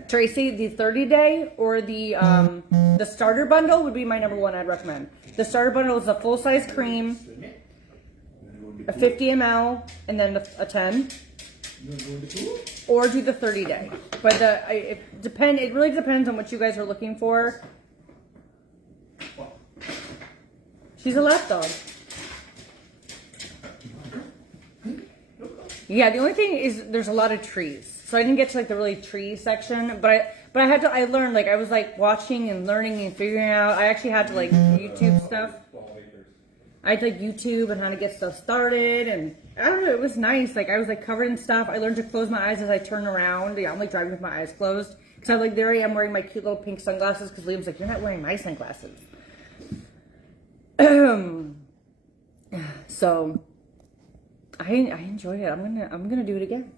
Tracy, the 30-day or the starter bundle would be my number one I'd recommend. The starter bundle is a full-size cream, a 50 ml, and then a 10. Or do the 30-day. But it really depends on what you guys are looking for. She's a lap dog. Yeah, the only thing is there's a lot of trees. So I didn't get to the really tree section, but I learned, I was watching and learning and figuring out. I actually had to YouTube stuff. I had to YouTube and how to get stuff started, and I don't know, it was nice. I was covered in stuff. I learned to close my eyes as I turn around. Yeah, I'm driving with my eyes closed So like there I am wearing my cute little pink sunglasses because Liam's like, you're not wearing my sunglasses. So I enjoy it. I'm gonna do it again.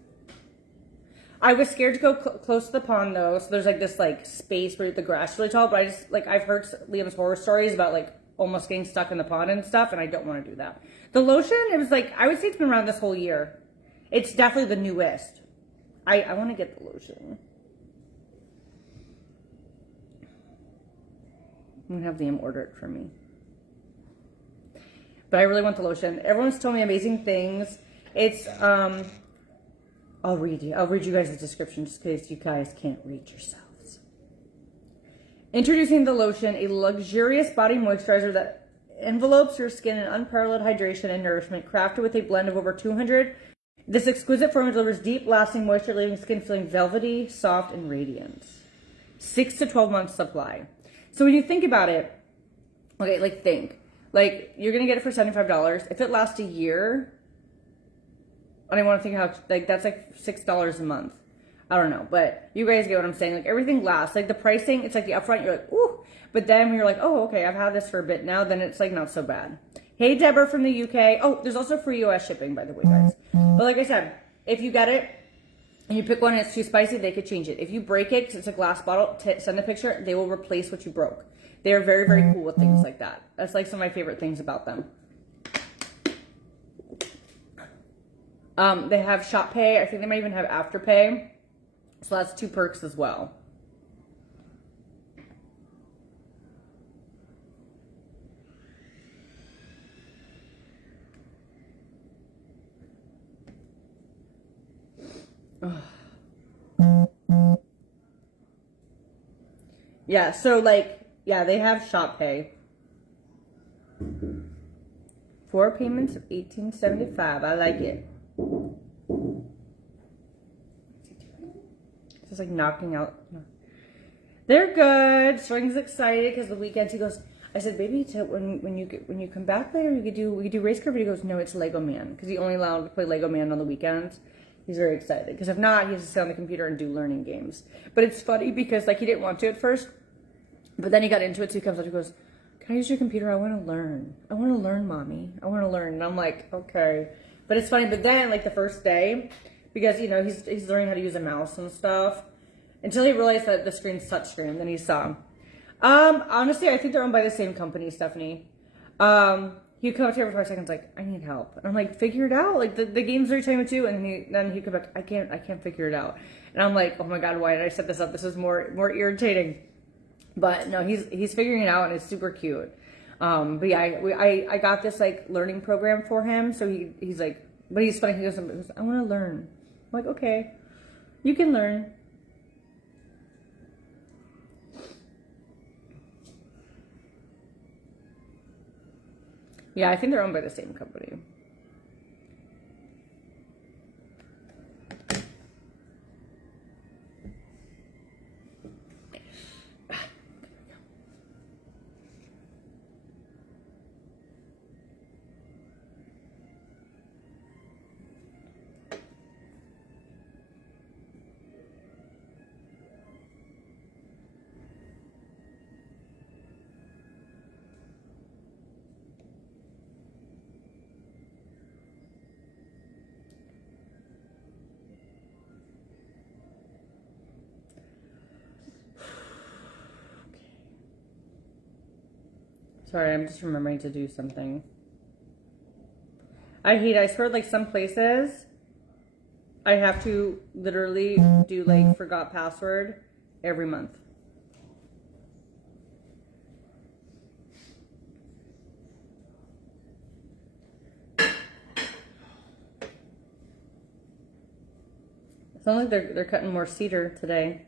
I was scared to go close to the pond though, so there's like this like space where the grass is really tall. But I just like I've heard Liam's horror stories about like almost getting stuck in the pond and stuff, and I don't want to do that. The lotion, it was like I would say it's been around this whole year. It's definitely the newest. I want to get the lotion. I'm gonna have Liam order it for me. But I really want the lotion. Everyone's told me amazing things. It's I'll read you guys the description just in case you guys can't read yourselves. Introducing the lotion, a luxurious body moisturizer that envelopes your skin in unparalleled hydration and nourishment, crafted with a blend of over 200. This exquisite formula delivers deep, lasting moisture, leaving skin feeling velvety, soft, and radiant. 6 to 12 months supply. So when you think about it, okay, like think. Like, you're going to get it for $75. If it lasts a year, and I want to think how, like, that's like $6 a month. I don't know, but you guys get what I'm saying. Like, everything lasts. Like, the pricing, it's like the upfront, you're like, ooh. But then when you're like, oh, okay, I've had this for a bit now, then it's like not so bad. Hey, Deborah from the UK. Oh, there's also free US shipping, by the way, guys. But like I said, if you get it and you pick one and it's too spicy, they could change it. If you break it, because it's a glass bottle, send a picture, they will replace what you broke. They are very, very cool with things like that. That's like some of my favorite things about them. They have shop pay. I think they might even have afterpay. So that's 2 perks as well. Yeah, so like, yeah, they have shop pay. 4 payments of $18.75. I like it. Just like knocking out. They're good. String's excited because the weekend he goes. I said, baby, when you come back later, we could do race car. But he goes, no, it's Lego Man because he only allowed to play Lego Man on the weekends. He's very excited because if not, he has to sit on the computer and do learning games. But it's funny because like he didn't want to at first, but then he got into it. So he comes up, he goes, "Can I use your computer? I want to learn. I want to learn, mommy. I want to learn." And I'm like, okay. But it's funny. But then like the first day, because you know he's learning how to use a mouse and stuff, until he realized that the screen's touchscreen. Then he saw. Honestly, I think they're owned by the same company, Stephanie. He'd come up to me every 5 seconds like, I need help. And I'm like, figure it out. Like the games are time too. And then he'd come back, I can't figure it out. And I'm like, oh my God, why did I set this up? This is more irritating. But no, he's figuring it out and it's super cute. But yeah, I got this like learning program for him. So he's like, but he's funny. He goes, I want to learn. I'm like, okay, you can learn. Yeah, I think they're owned by the same company. Sorry, I'm just remembering to do something. I swear, like some places, I have to literally do like forgot password every month. Sounds like they're cutting more cedar today.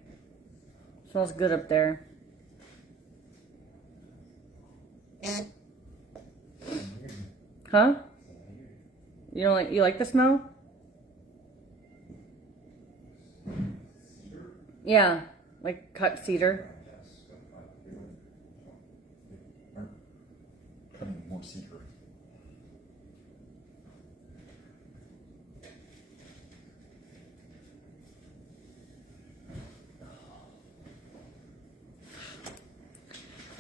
Smells good up there. Huh? You like the smell? Yeah, like cut cedar. Cutting more cedar.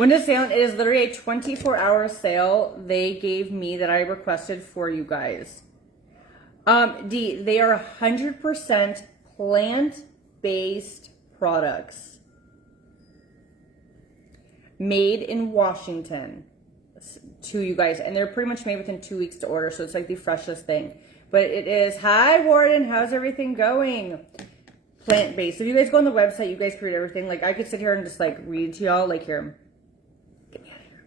When it's sale, it is literally a 24-hour sale they gave me that I requested for you guys. They are 100% plant-based products. Made in Washington to you guys. And they're pretty much made within 2 weeks to order, so it's like the freshest thing. But it is, hi Warden, how's everything going? Plant-based. If you guys go on the website, you guys create everything. Like, I could sit here and just like read to y'all, like, here. Get me out of here.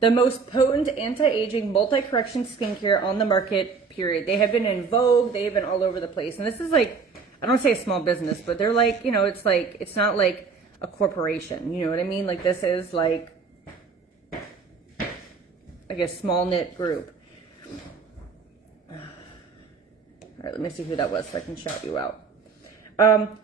The most potent anti-aging multi-correction skincare on the market, period. They have been in vogue. They have been all over the place. And this is like, I don't say a small business, but they're like, you know, it's like, it's not like a corporation. You know what I mean? Like, this is like a small knit group. All right, let me see who that was so I can shout you out.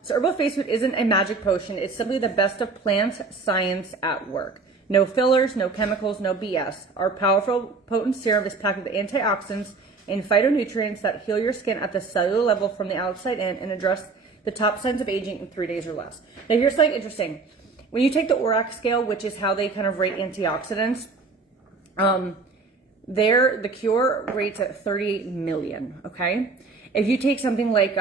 So herbal face food isn't a magic potion. It's simply the best of plant science at work. No fillers, no chemicals, no BS. Our powerful, potent serum is packed with antioxidants and phytonutrients that heal your skin at the cellular level from the outside in and address the top signs of aging in 3 days or less. Now here's something interesting. When you take the ORAC scale, which is how they kind of rate antioxidants, the cure rates at 38 million, okay? If you take something like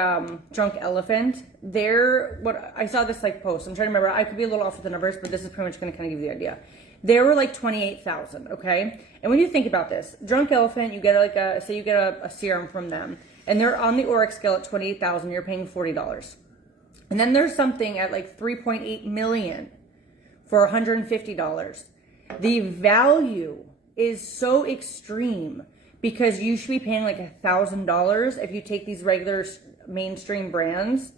Drunk Elephant, what I saw this like post. I'm trying to remember. I could be a little off with the numbers, but this is pretty much going to kind of give you the idea. They were like 28,000, okay? And when you think about this, Drunk Elephant, you get like say you get a serum from them, and they're on the ORAC scale at 28,000. You're paying $40, and then there's something at like 3.8 million for $150. The value is so extreme. Because you should be paying like $1,000 if you take these regular mainstream brands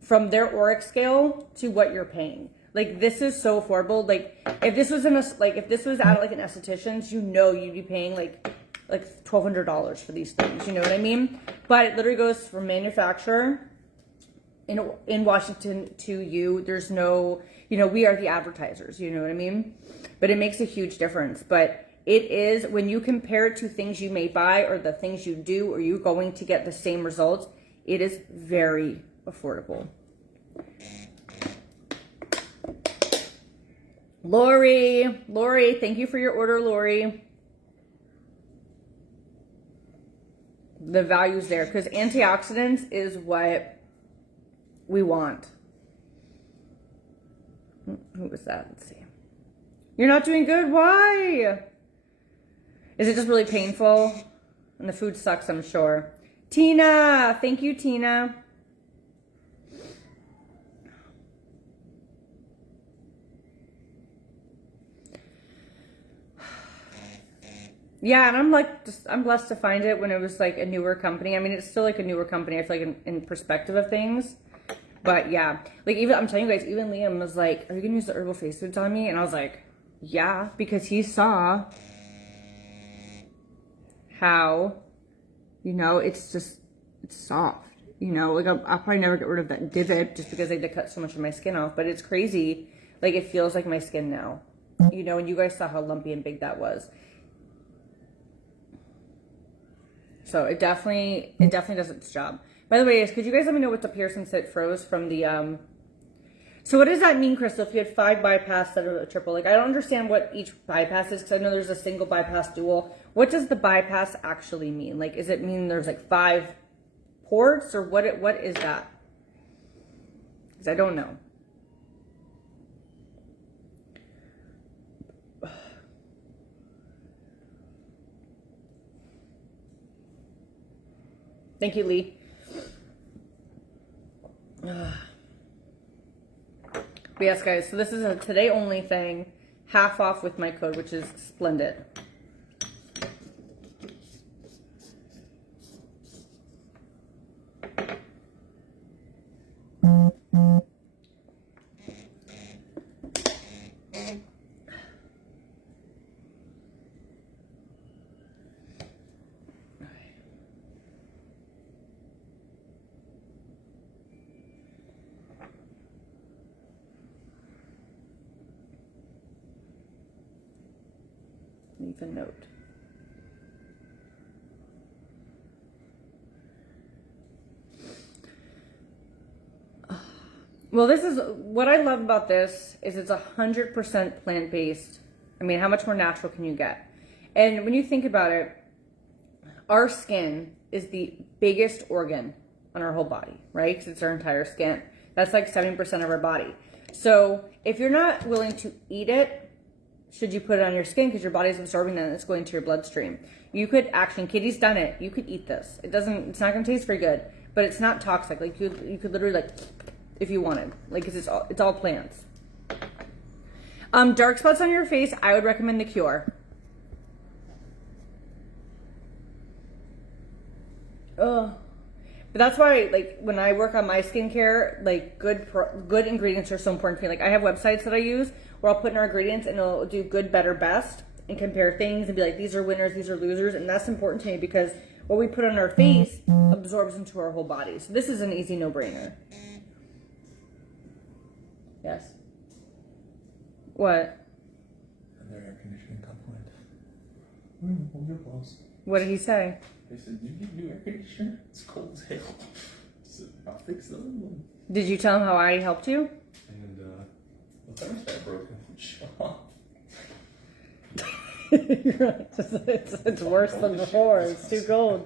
from their ORAC scale to what you're paying. Like, this is so affordable. Like, if this was at like an esthetician's, you know you'd be paying like $1,200 for these things. You know what I mean? But it literally goes from manufacturer in Washington to you. There's no, you know, we are the advertisers. You know what I mean? But it makes a huge difference. But it is, when you compare it to things you may buy or the things you do, or you're going to get the same results, it is very affordable. Lori, thank you for your order, Lori. The value's there because antioxidants is what we want. Who was that? Let's see. You're not doing good. Why? Is it just really painful? And the food sucks, I'm sure. Tina, thank you, Tina. Yeah, and I'm blessed to find it when it was like a newer company. I mean, it's still like a newer company, I feel like in perspective of things. But yeah, like even, I'm telling you guys, even Liam was like, are you gonna use the herbal face foods on me? And I was like, yeah, because he saw how, you know, it's soft, you know, like I'll probably never get rid of that divot just because I had to cut so much of my skin off, but it's crazy. Like, it feels like my skin now, you know, and you guys saw how lumpy and big that was. So it definitely does its job. By the way, could you guys let me know what's up here since it froze from the, so what does that mean, Crystal, if you had 5 bypass instead of a triple? Like, I don't understand what each bypass is, because I know there's a single bypass dual. What does the bypass actually mean? Like, does it mean there's like 5 ports, or what is that? Because I don't know. Thank you, Lee. But yes, guys, so this is a today only thing, half off with my code, which is splendid. Leave a note. Well, this is what I love about this is it's 100% plant-based. I mean, how much more natural can you get? And when you think about it, our skin is the biggest organ on our whole body, right? Because it's our entire skin. That's like 70% of our body. So if you're not willing to eat it, should you put it on your skin because your body's absorbing it and it's going to your bloodstream? You could actually, Katie's done it. You could eat this. It's not going to taste very good, but it's not toxic. Like you could literally like, if you wanted, like, cause it's all plants. Dark spots on your face, I would recommend the Cure. Ugh. But that's why, like, when I work on my skincare, like, good ingredients are so important to me. Like, I have websites that I use where I'll put in our ingredients and it'll do good, better, best and compare things and be like, these are winners, these are losers. And that's important to me because what we put on our face absorbs into our whole body. So this is an easy no-brainer. Yes. What? And their air conditioning complaint. Hold your applause. What did he say? They said, you need new air conditioner? It's cold as hell. I said, I'll fix the other one. Did you tell him how I helped you? And the thermostat broke and shut off. it's worse than before. It's too cold.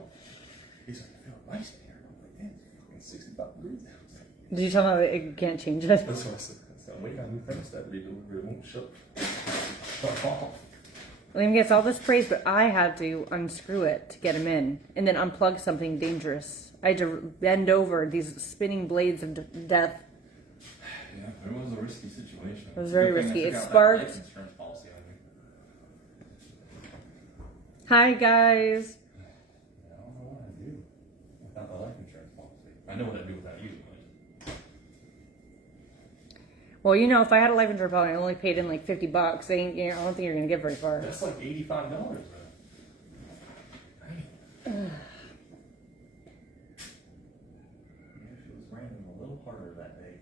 He's like, I feel nice in here. I'm like, man, it's 65 degrees now. Did you tell him how it can't change it? That's what I said. I'm waiting on new thermostat to be delivered. It won't shut off. Liam gets all this praise, but I had to unscrew it to get him in and then unplug something dangerous. I had to bend over these spinning blades of death. Yeah, it was a risky situation. It was very risky. It sparked. Life insurance policy on me. Hi, guys. I don't know what I do without the life insurance policy. I know what I do without using it. Well, you know, if I had a life insurance policy, I only paid in like $50. I don't think you're going to get very far. That's like $85 though. Maybe if it was raining a little harder that day.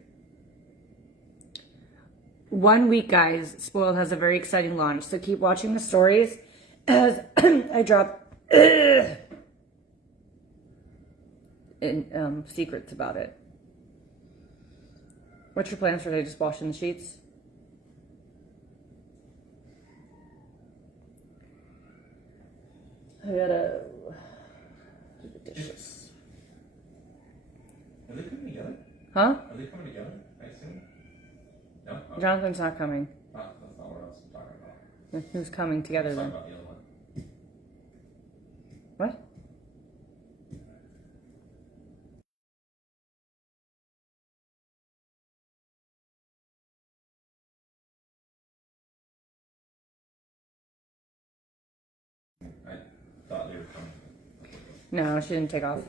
1 week, guys. Spoiled has a very exciting launch, so keep watching the stories as I drop in secrets about it. What's your plans for today? Just washing the sheets? I gotta do the dishes. Are they coming together? Huh? Are they coming together? I assume. No? Okay. Jonathan's not coming. Ah, that's not what I was talking about. Who's coming together I was then? talking about the other one. What? I thought they were coming. No, she didn't take off.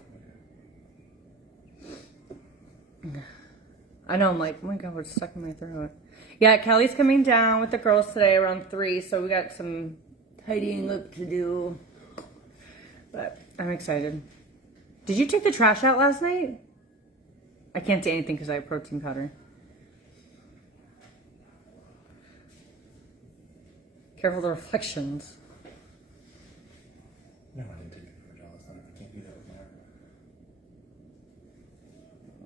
I know, I'm like, oh my god, we're stuck in my throat. Yeah, Kelly's coming down with the girls today around 3, so we got some tidying up to do. But I'm excited. Did you take the trash out last night? I can't do anything because I have protein powder. Careful the reflections. No, I didn't take it for a job last night. I can't do that with my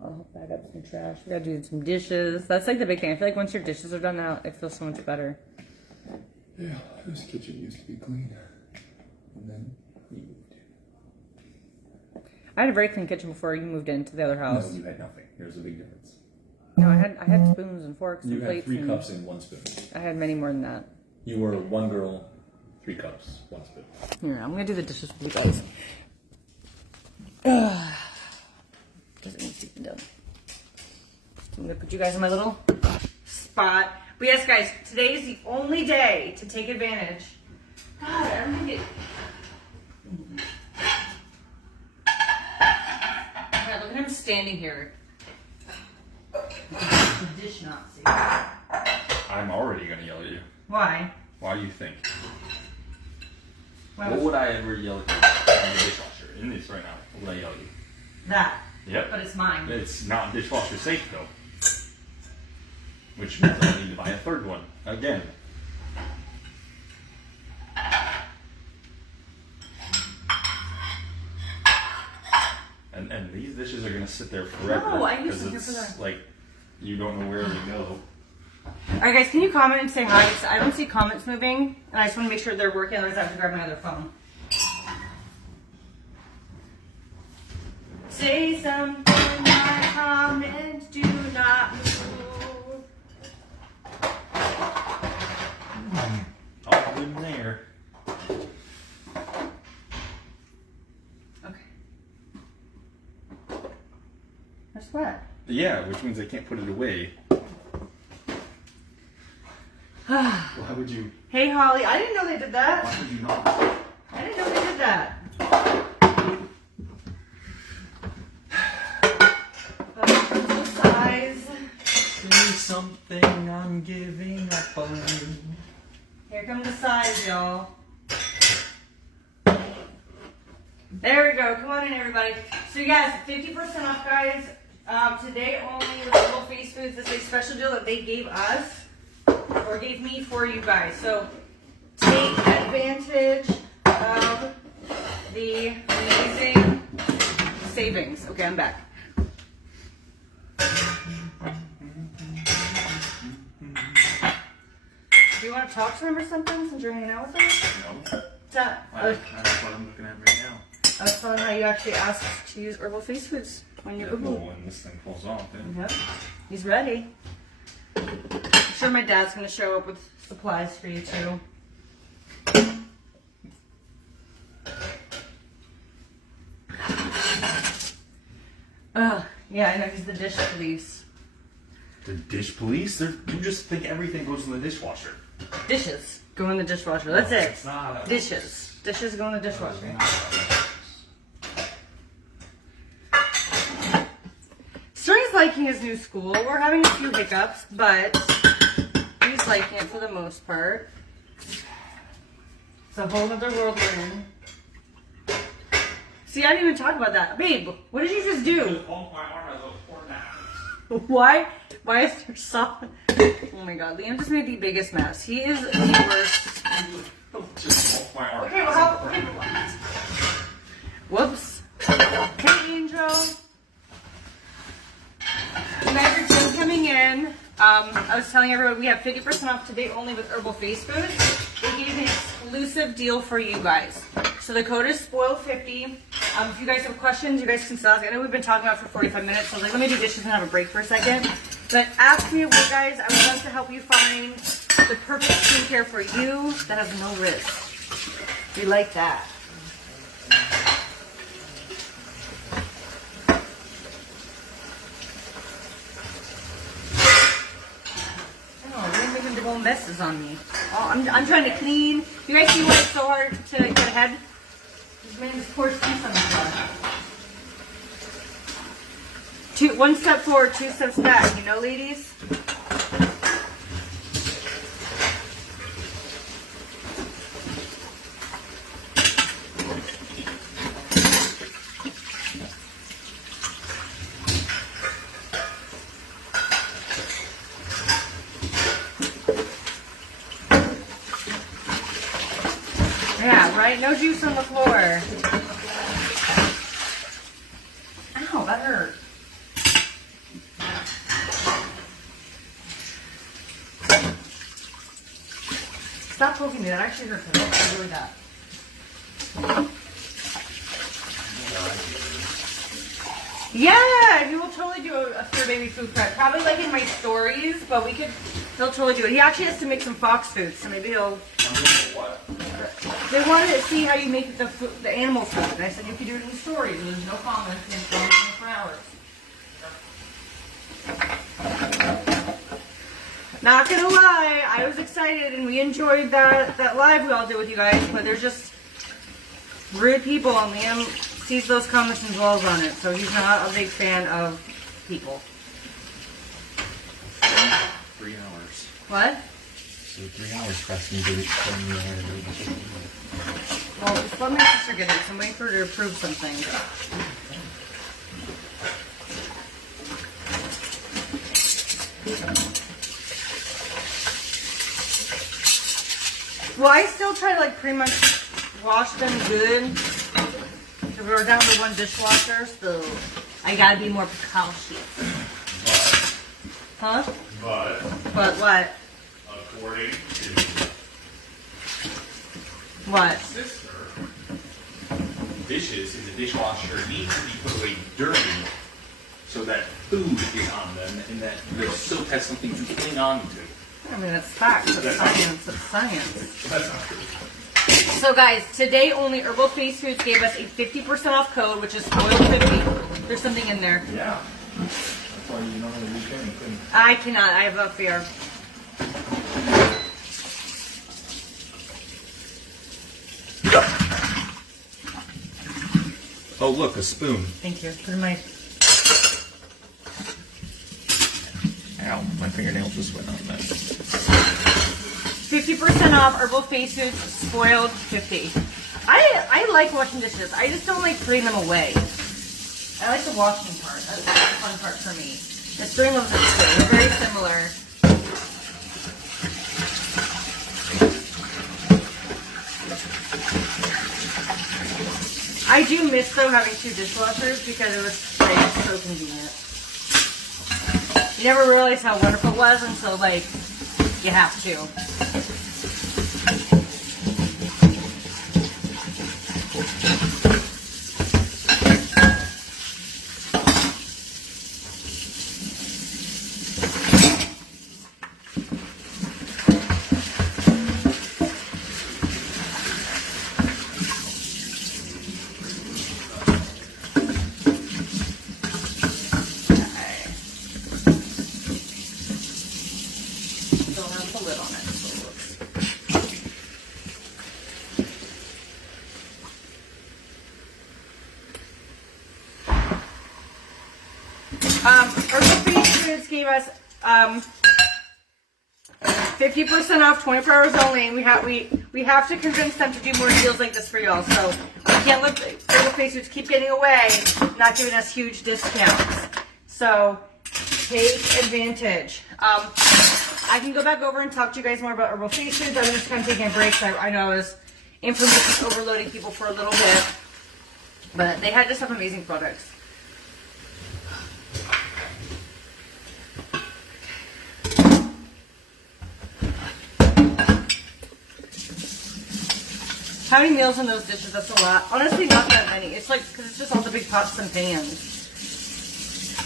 I'll bag up some trash. We gotta do some dishes. That's like the big thing. I feel like once your dishes are done out, it feels so much better. Yeah, this kitchen used to be clean. And then you moved. I had a very clean kitchen before you moved into the other house. No, you had nothing. There's a big difference. No, I had spoons and forks and You had plates. 3 and cups and 1 spoon. I had many more than that. You were 1 girl, 3 cups, 1 spoon. Here, I'm gonna do the dishes for you guys. Doesn't need to be done. I'm gonna put you guys in my little spot. But yes, guys, today is the only day to take advantage. God, I'm gonna get. God, look at him standing here. The dish Nazi. I'm already going to yell at you. Why? Why do you think? Why What was would I ever yell at you in the dishwasher? In this right now. What would I yell at you? that? Yep. But it's mine. It's not dishwasher safe though. Which means I'll need to buy a 3rd one. Again. And these dishes are gonna sit there forever. No, I used because them here it's for that. like you don't know where we go. Alright guys, can you comment and say hi? I don't see comments moving, and I just want to make sure they're working, otherwise I have to grab my other phone. Say something, my comments do not move. All good in there. Okay. That's what? Yeah, which means I can't put it away. Why would you? Hey Holly, I didn't know they did that. Why would you not? I didn't know they did that. Size. Say something, I'm giving up on you. Here come the size, y'all. There we go. Come on in, everybody. So, you guys, 50% off, guys. Today only with Little Face Foods. This is a special deal that they gave us, or gave me for you guys. So, take advantage of the amazing savings. Okay, I'm back. Do you want to talk to them or something since you're hanging out with them? No. What's that? That's what I'm looking at right now. I was telling how you actually asked to use herbal face foods when you Yeah, Google. well, when this thing pulls off, then. Yep. He's ready. I'm sure my dad's going to show up with supplies for you too. Yeah, I know he's the dish police. The dish police? You just think everything goes in the dishwasher. Dishes go in the dishwasher. That's it. It's not. Dishes. Dishes go in the dishwasher. Sterling's liking his new school. We're having a few hiccups, but he's liking it for the most part. It's a whole other world we're in. See, I didn't even talk about that. Babe, what did you just do? Why? Why is there soft? Oh my god, Liam just made the biggest mess. He is the worst. Okay, well, how? Whoops. Hey, Angel. You guys are just coming in. I was telling everyone we have 50% off today only with Herbal Face Foods. They gave an exclusive deal for you guys. So the code is SPOIL50. If you guys have questions, you guys can still ask. I know we've been talking about it for 45 minutes, so I was like, let me do dishes and have a break for a second. But ask me away, guys. I would love to help you find the perfect skincare for you that has no risk. We like that. Making big old messes on me. Oh, I'm trying to clean. You guys see why it's so hard to get ahead? This man just pours juice on me. One step forward, 2 steps back. You know, ladies? Yeah, right? No juice on the floor. Ow, that hurt. Stop poking me. That actually hurts. It really does. Yeah, he will totally do a for baby food prep. Probably like in my stories, but he'll totally do it. He actually has to make some fox food, so maybe he'll. What? They wanted to see how you make the animal food, and I said you could do it in the stories, and there's no comments in 24 hours. Not gonna lie, I was excited, and we enjoyed that live we all did with you guys, but there's just rude people, and Liam sees those comments and dwells on it, so he's not a big fan of people. 3 hours. What? So 3 hours pressed me to tell me how to do it. Well, just let my sister get it. I'm waiting for her to approve something. Well, I still try to pretty much wash them good. So we're down to 1 dishwasher, so I gotta be more cautious. Huh? But what? according to What? sister, dishes in the dishwasher need to be put away dirty so that food is on them and that the soap has something to cling on to. I mean, that's facts. That's That's science. That's science. That's not true. So guys, today only Herbal Face Foods gave us a 50% off code, which is spoiled 50. There's something in there. Yeah. That's why you normally use anything. I cannot. I have a fear. Oh, look, a spoon. Thank you. Put in my... Ow, my fingernail just went on that. 50% off Herbal Face Foods spoiled 50. I like washing dishes. I just don't like putting them away. I like the washing part. That's the fun part for me. And Sterling loves it too. They're very similar. I do miss though having two dishwashers because it was like so convenient. You never realize how wonderful it was until like you have to. Herbal Face Foods gave us 50% off, 24 hours only, and we have to convince them to do more deals like this for y'all. So we can't let Herbal Face Foods keep getting away, not giving us huge discounts. So take advantage. I can go back over and talk to you guys more about Herbal Face Foods. I'm just kind of taking a break. So I know I was information overloading people for a little bit, but they had just have amazing products. How many meals in those dishes? That's a lot. Honestly, not that many. It's like, because it's just all the big pots and pans.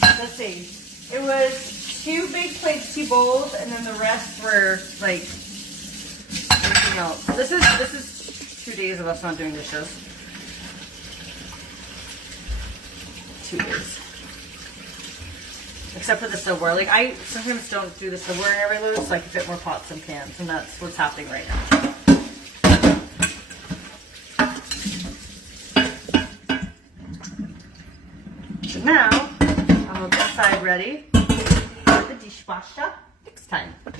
Let's see. It was 2 big plates, 2 bowls, and then the rest were like anything else. This is 2 days of us not doing dishes. 2 days. Except for the silverware. Like, I sometimes don't do the silverware in every load, so I can fit more pots and pans, and that's what's happening right now. So now, I'll have this side ready for the dishwasher next time. I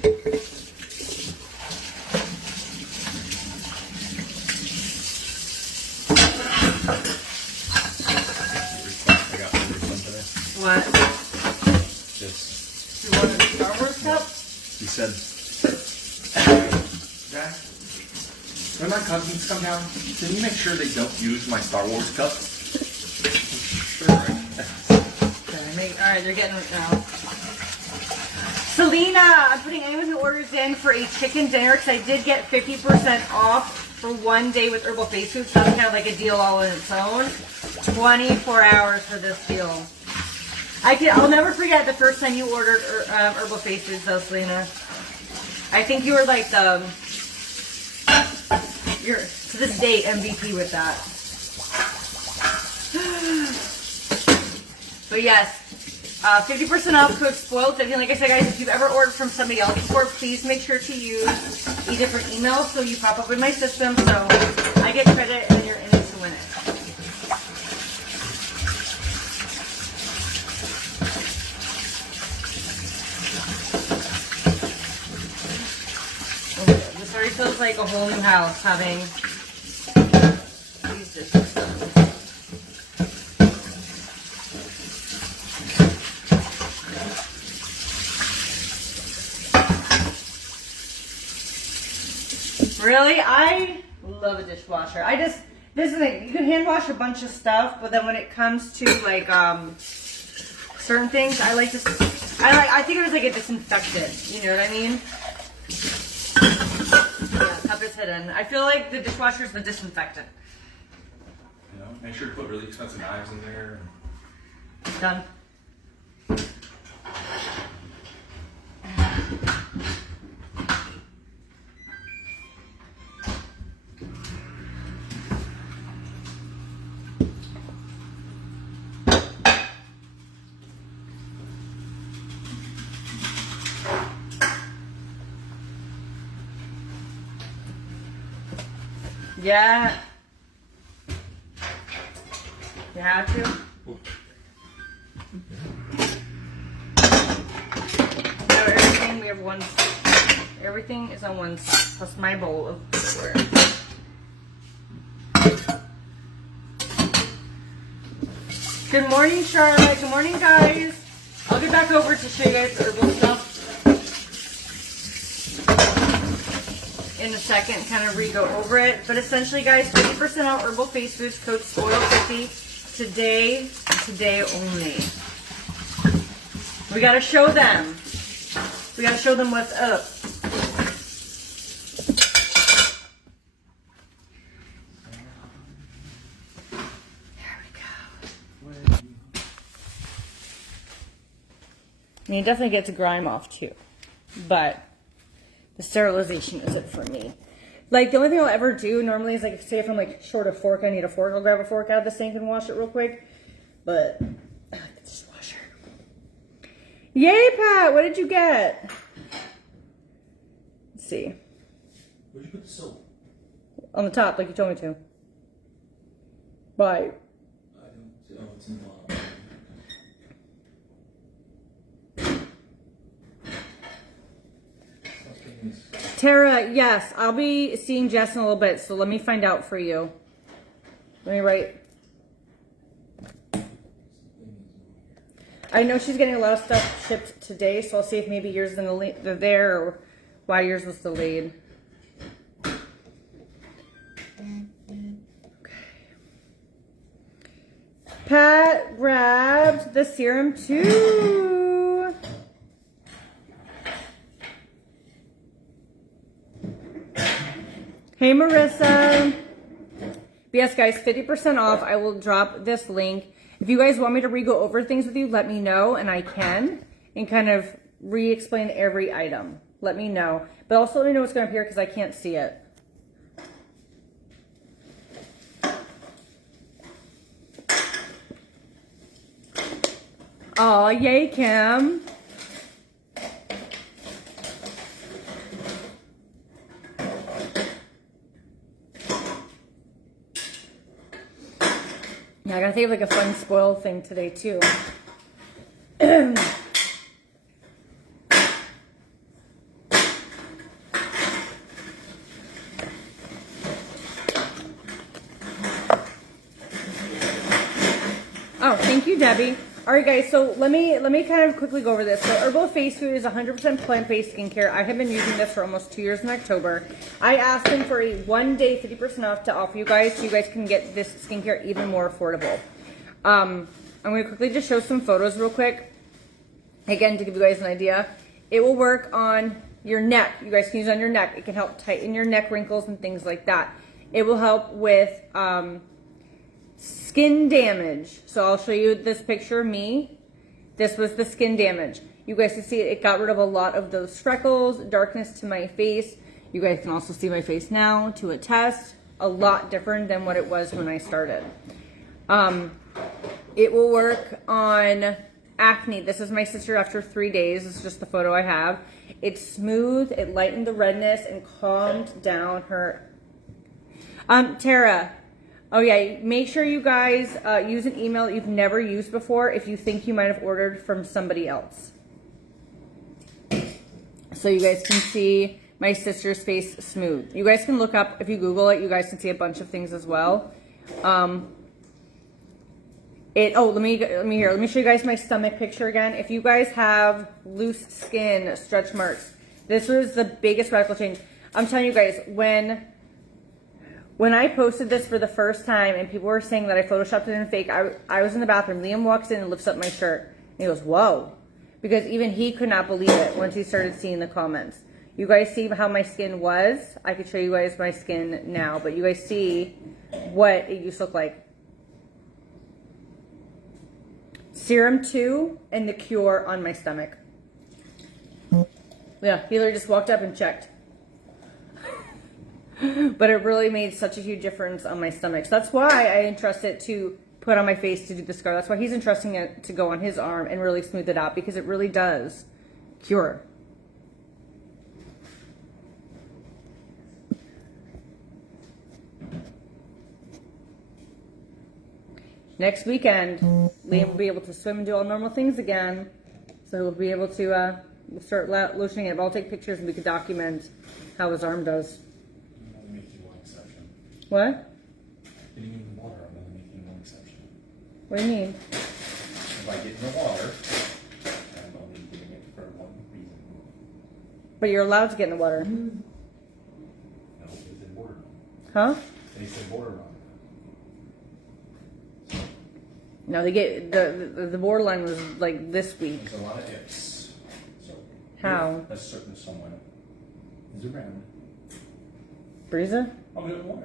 got something today. What? Just. You wanted a Star Wars cup? He said. Jack, when my cousins come down, can you make sure they don't use my Star Wars cup? Sure, right? Alright, they're getting it now. Selena, I'm putting anyone who orders in for a chicken dinner because I did get 50% off for 1 day with Herbal Face Foods. So that's kind of like a deal all on its own. 24 hours for this deal. I'll never forget the first time you ordered Herbal Face Foods though, Selena. I think you were like you're to this day MVP with that. But yes, 50% off code spoiled. And like I said, guys, if you've ever ordered from somebody else before, please make sure to use a different email so you pop up in my system so I get credit and you're in it to win it. This already feels like a whole new house having these dishes done. Really? I love a dishwasher. This is the thing, you can hand wash a bunch of stuff, but then when it comes to like certain things, I like to I think it was like a disinfectant. You know what I mean? Yeah, cup is hidden. I feel like the dishwasher is the disinfectant. You know, make sure to put really expensive knives in there. Done. Yeah. You have to? No, everything, we have one. Everything is on one side, plus my bowl of silverware. Good morning, Charlotte. Good morning, guys. I'll get back over to show you guys herbal stuff in a second, kind of re-go over it. But essentially, guys, 50% off herbal face foods, code SPOIL50 today, and today only. We gotta show them. We gotta show them what's up. There we go. I mean, it definitely gets grime off too, but the sterilization is it for me. Like, the only thing I'll ever do normally is, like, say if I'm, like, short a fork, I need a fork, I'll grab a fork out of the sink and wash it real quick. But, I like the dishwasher. Yay, Pat! What did you get? Let's see. Where'd you put the soap? On the top, like you told me to. Bye. I don't see. Oh, it's in the bottom. Tara, yes, I'll be seeing Jess in a little bit, so let me find out for you. Let me write. I know she's getting a lot of stuff shipped today, so I'll see if maybe yours is in there or why yours was delayed. Okay. Pat grabbed the serum too. Hey, Marissa. But yes, guys, 50% off. I will drop this link. If you guys want me to re-go over things with you, let me know, and I can. And kind of re-explain every item. Let me know. But also let me know what's going up here because I can't see it. Aw, yay, Kim. Yeah, I gotta think of like a fun spoil thing today too. Oh, thank you, Debbie. All right, guys, so let me kind of quickly go over this. So Herbal Face Food is 100% plant-based skincare. I have been using this for almost 2 years in October. I asked them for a 1-day 50% off to offer you guys so you guys can get this skincare even more affordable. I'm going to quickly just show some photos real quick. Again, to give you guys an idea. It will work on your neck. You guys can use it on your neck. It can help tighten your neck wrinkles and things like that. It will help with skin damage. So I'll show you this picture of me. This was the skin damage. You guys can see it got rid of a lot of those freckles, darkness to my face. You guys can also see my face now to attest. A lot different than what it was when I started. It will work on acne. This is my sister after 3 days. This is just the photo I have. It's smooth. It lightened the redness and calmed down her. Tara. Oh yeah, make sure you guys use an email that you've never used before if you think you might have ordered from somebody else. So you guys can see my sister's face smooth. You guys can look up, if you Google it, you guys can see a bunch of things as well. Let me show you guys my stomach picture again. If you guys have loose skin, stretch marks, this was the biggest radical change. I'm telling you guys, when I posted this for the first time and people were saying that I photoshopped it in fake, I was in the bathroom. Liam walks in and lifts up my shirt. And he goes, whoa. because even he could not believe it once he started seeing the comments. You guys see how my skin was? I could show you guys my skin now, but you guys see what it used to look like. Serum 2 and the cure on my stomach. Yeah, he literally just walked up and checked. But it really made such a huge difference on my stomach. So that's why I entrust it to put on my face to do the scar. That's why he's entrusting it to go on his arm and really smooth it out, because it really does cure. Next weekend, Liam will be able to swim and do all normal things again. So he'll be able to start lotioning it. I'll take pictures and we can document how his arm does. I'm only making one exception. What? Getting in the water, I'm only making one exception. What do you mean? If I get in the water, I'm only doing it for one reason. But you're allowed to get in the water. No, they said border. Huh? They said border on. No, they get the borderline was like this week. There's a lot of ifs. So How? if a certain someone is around, Breeza? I'll do it more.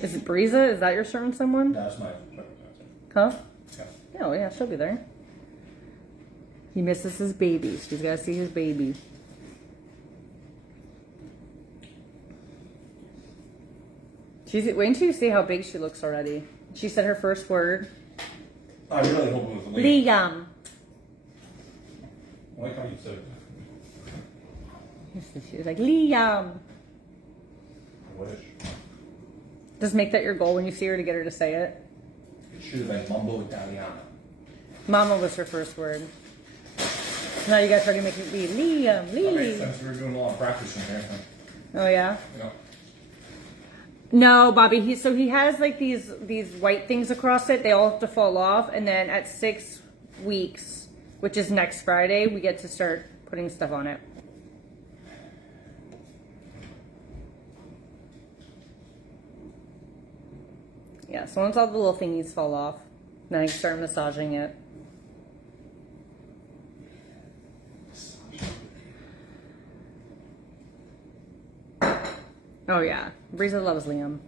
Is it Breeza? Is that your certain someone? That's my Huh? yeah. Oh yeah, she'll be there. He misses his baby. She's got to see his baby. Wait until you see how big she looks already. She said her first word. I really hope it was Liam. Liam. I like how you said it. She was like, Liam. I wish. Just make that your goal when you see her to get her to say it. It should have been Mumbo Italiano. Mama was her first word. Now you guys try to make it be Liam, Okay, Liam. since we're doing a lot of practicing here, Oh yeah? you know. No, Bobby. He has like these white things across it. They all have to fall off, and then at 6 weeks, which is next Friday, we get to start putting stuff on it. Yeah. So once all the little thingies fall off, then I can start massaging it. Oh yeah, Breeza loves Liam.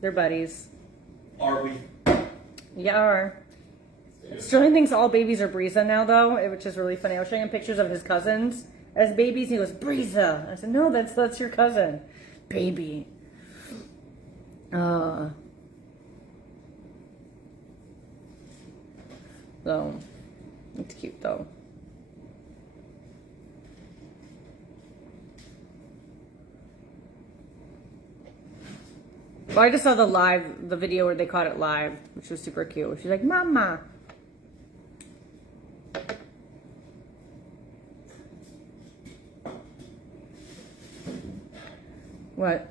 They're buddies. Are we? Yeah, are. Sterling thinks all babies are Breeza now, though, which is really funny. I was showing him pictures of his cousins as babies, and he goes, Breeza. I said, no, that's your cousin. Baby. So, it's cute, though. Well, I just saw the video where they caught it live, which was super cute. She's like, Mama. What?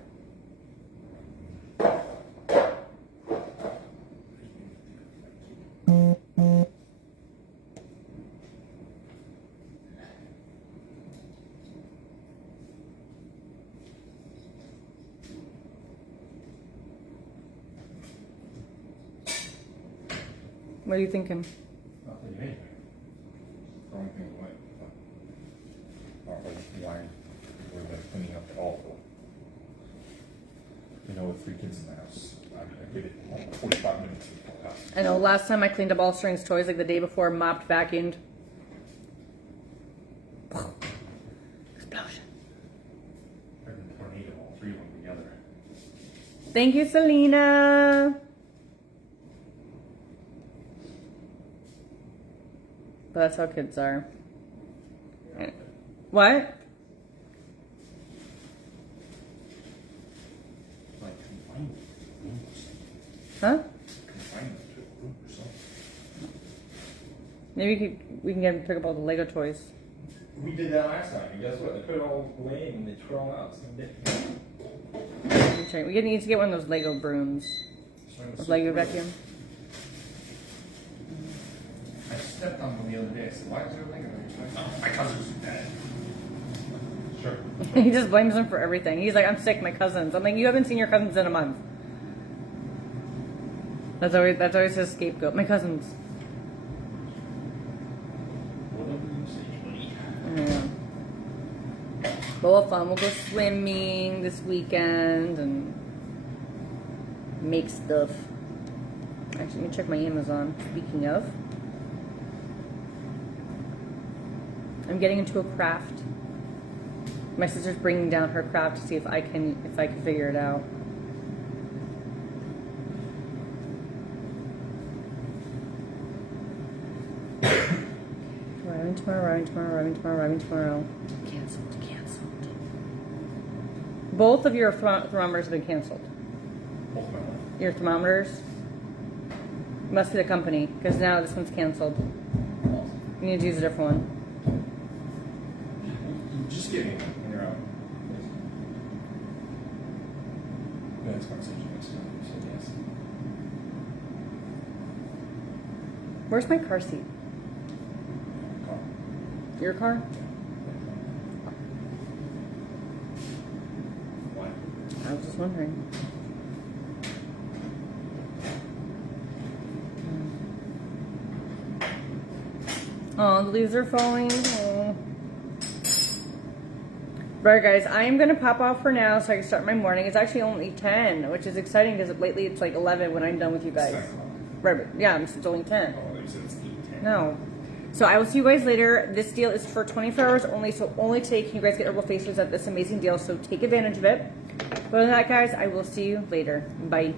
What are you thinking? Nothing anyway. Throwing things away. Not like why we're like cleaning up at all. You know, with 3 kids in the house, I give it 45 minutes to the house. I know, last time I cleaned up all Strings' toys, like the day before, mopped, vacuumed. Explosion. I can tornado all 3 of them together. Thank you, Selena. But that's how kids are. What? Like confinement to a room or something. Huh? Confinement to a room or something. Maybe we can get him to pick up all the Lego toys. We did that last time, and guess what? They put it all away and they threw it all out. We need to get one of those Lego brooms. Those Lego vacuum. I stepped on one the other day. I said, why is there a Lego? Oh, my cousin's dead. Sure. He just blames them for everything. He's like, I'm sick, my cousins. I'm like, you haven't seen your cousins in a month. That's always his scapegoat. My cousins. Whatever you say, buddy. But we'll have fun. We'll go swimming this weekend and make stuff. Actually, let me check my Amazon. Speaking of, I'm getting into a craft. My sister's bringing down her craft to see if I can figure it out. Arriving tomorrow. Canceled. Both of your thermometers have been canceled. Both of them. Your thermometers must be the company, because now this one's canceled. You need to use a different one. Just give me one when you're out. That's conversation next time. So yes. Where's my car seat? Car. Your car? Why? I was just wondering. Oh, the leaves are falling. Oh. Right, guys, I am going to pop off for now so I can start my morning. It's actually only 10, which is exciting because lately it's like 11 when I'm done with you guys. It's 10 o'clock. Right, but yeah, it's only 10. Oh, you said it's 8:10. No. So I will see you guys later. This deal is for 24 hours only, so only today can you guys get herbal facials at this amazing deal, so take advantage of it. But other than that, guys, I will see you later. Bye.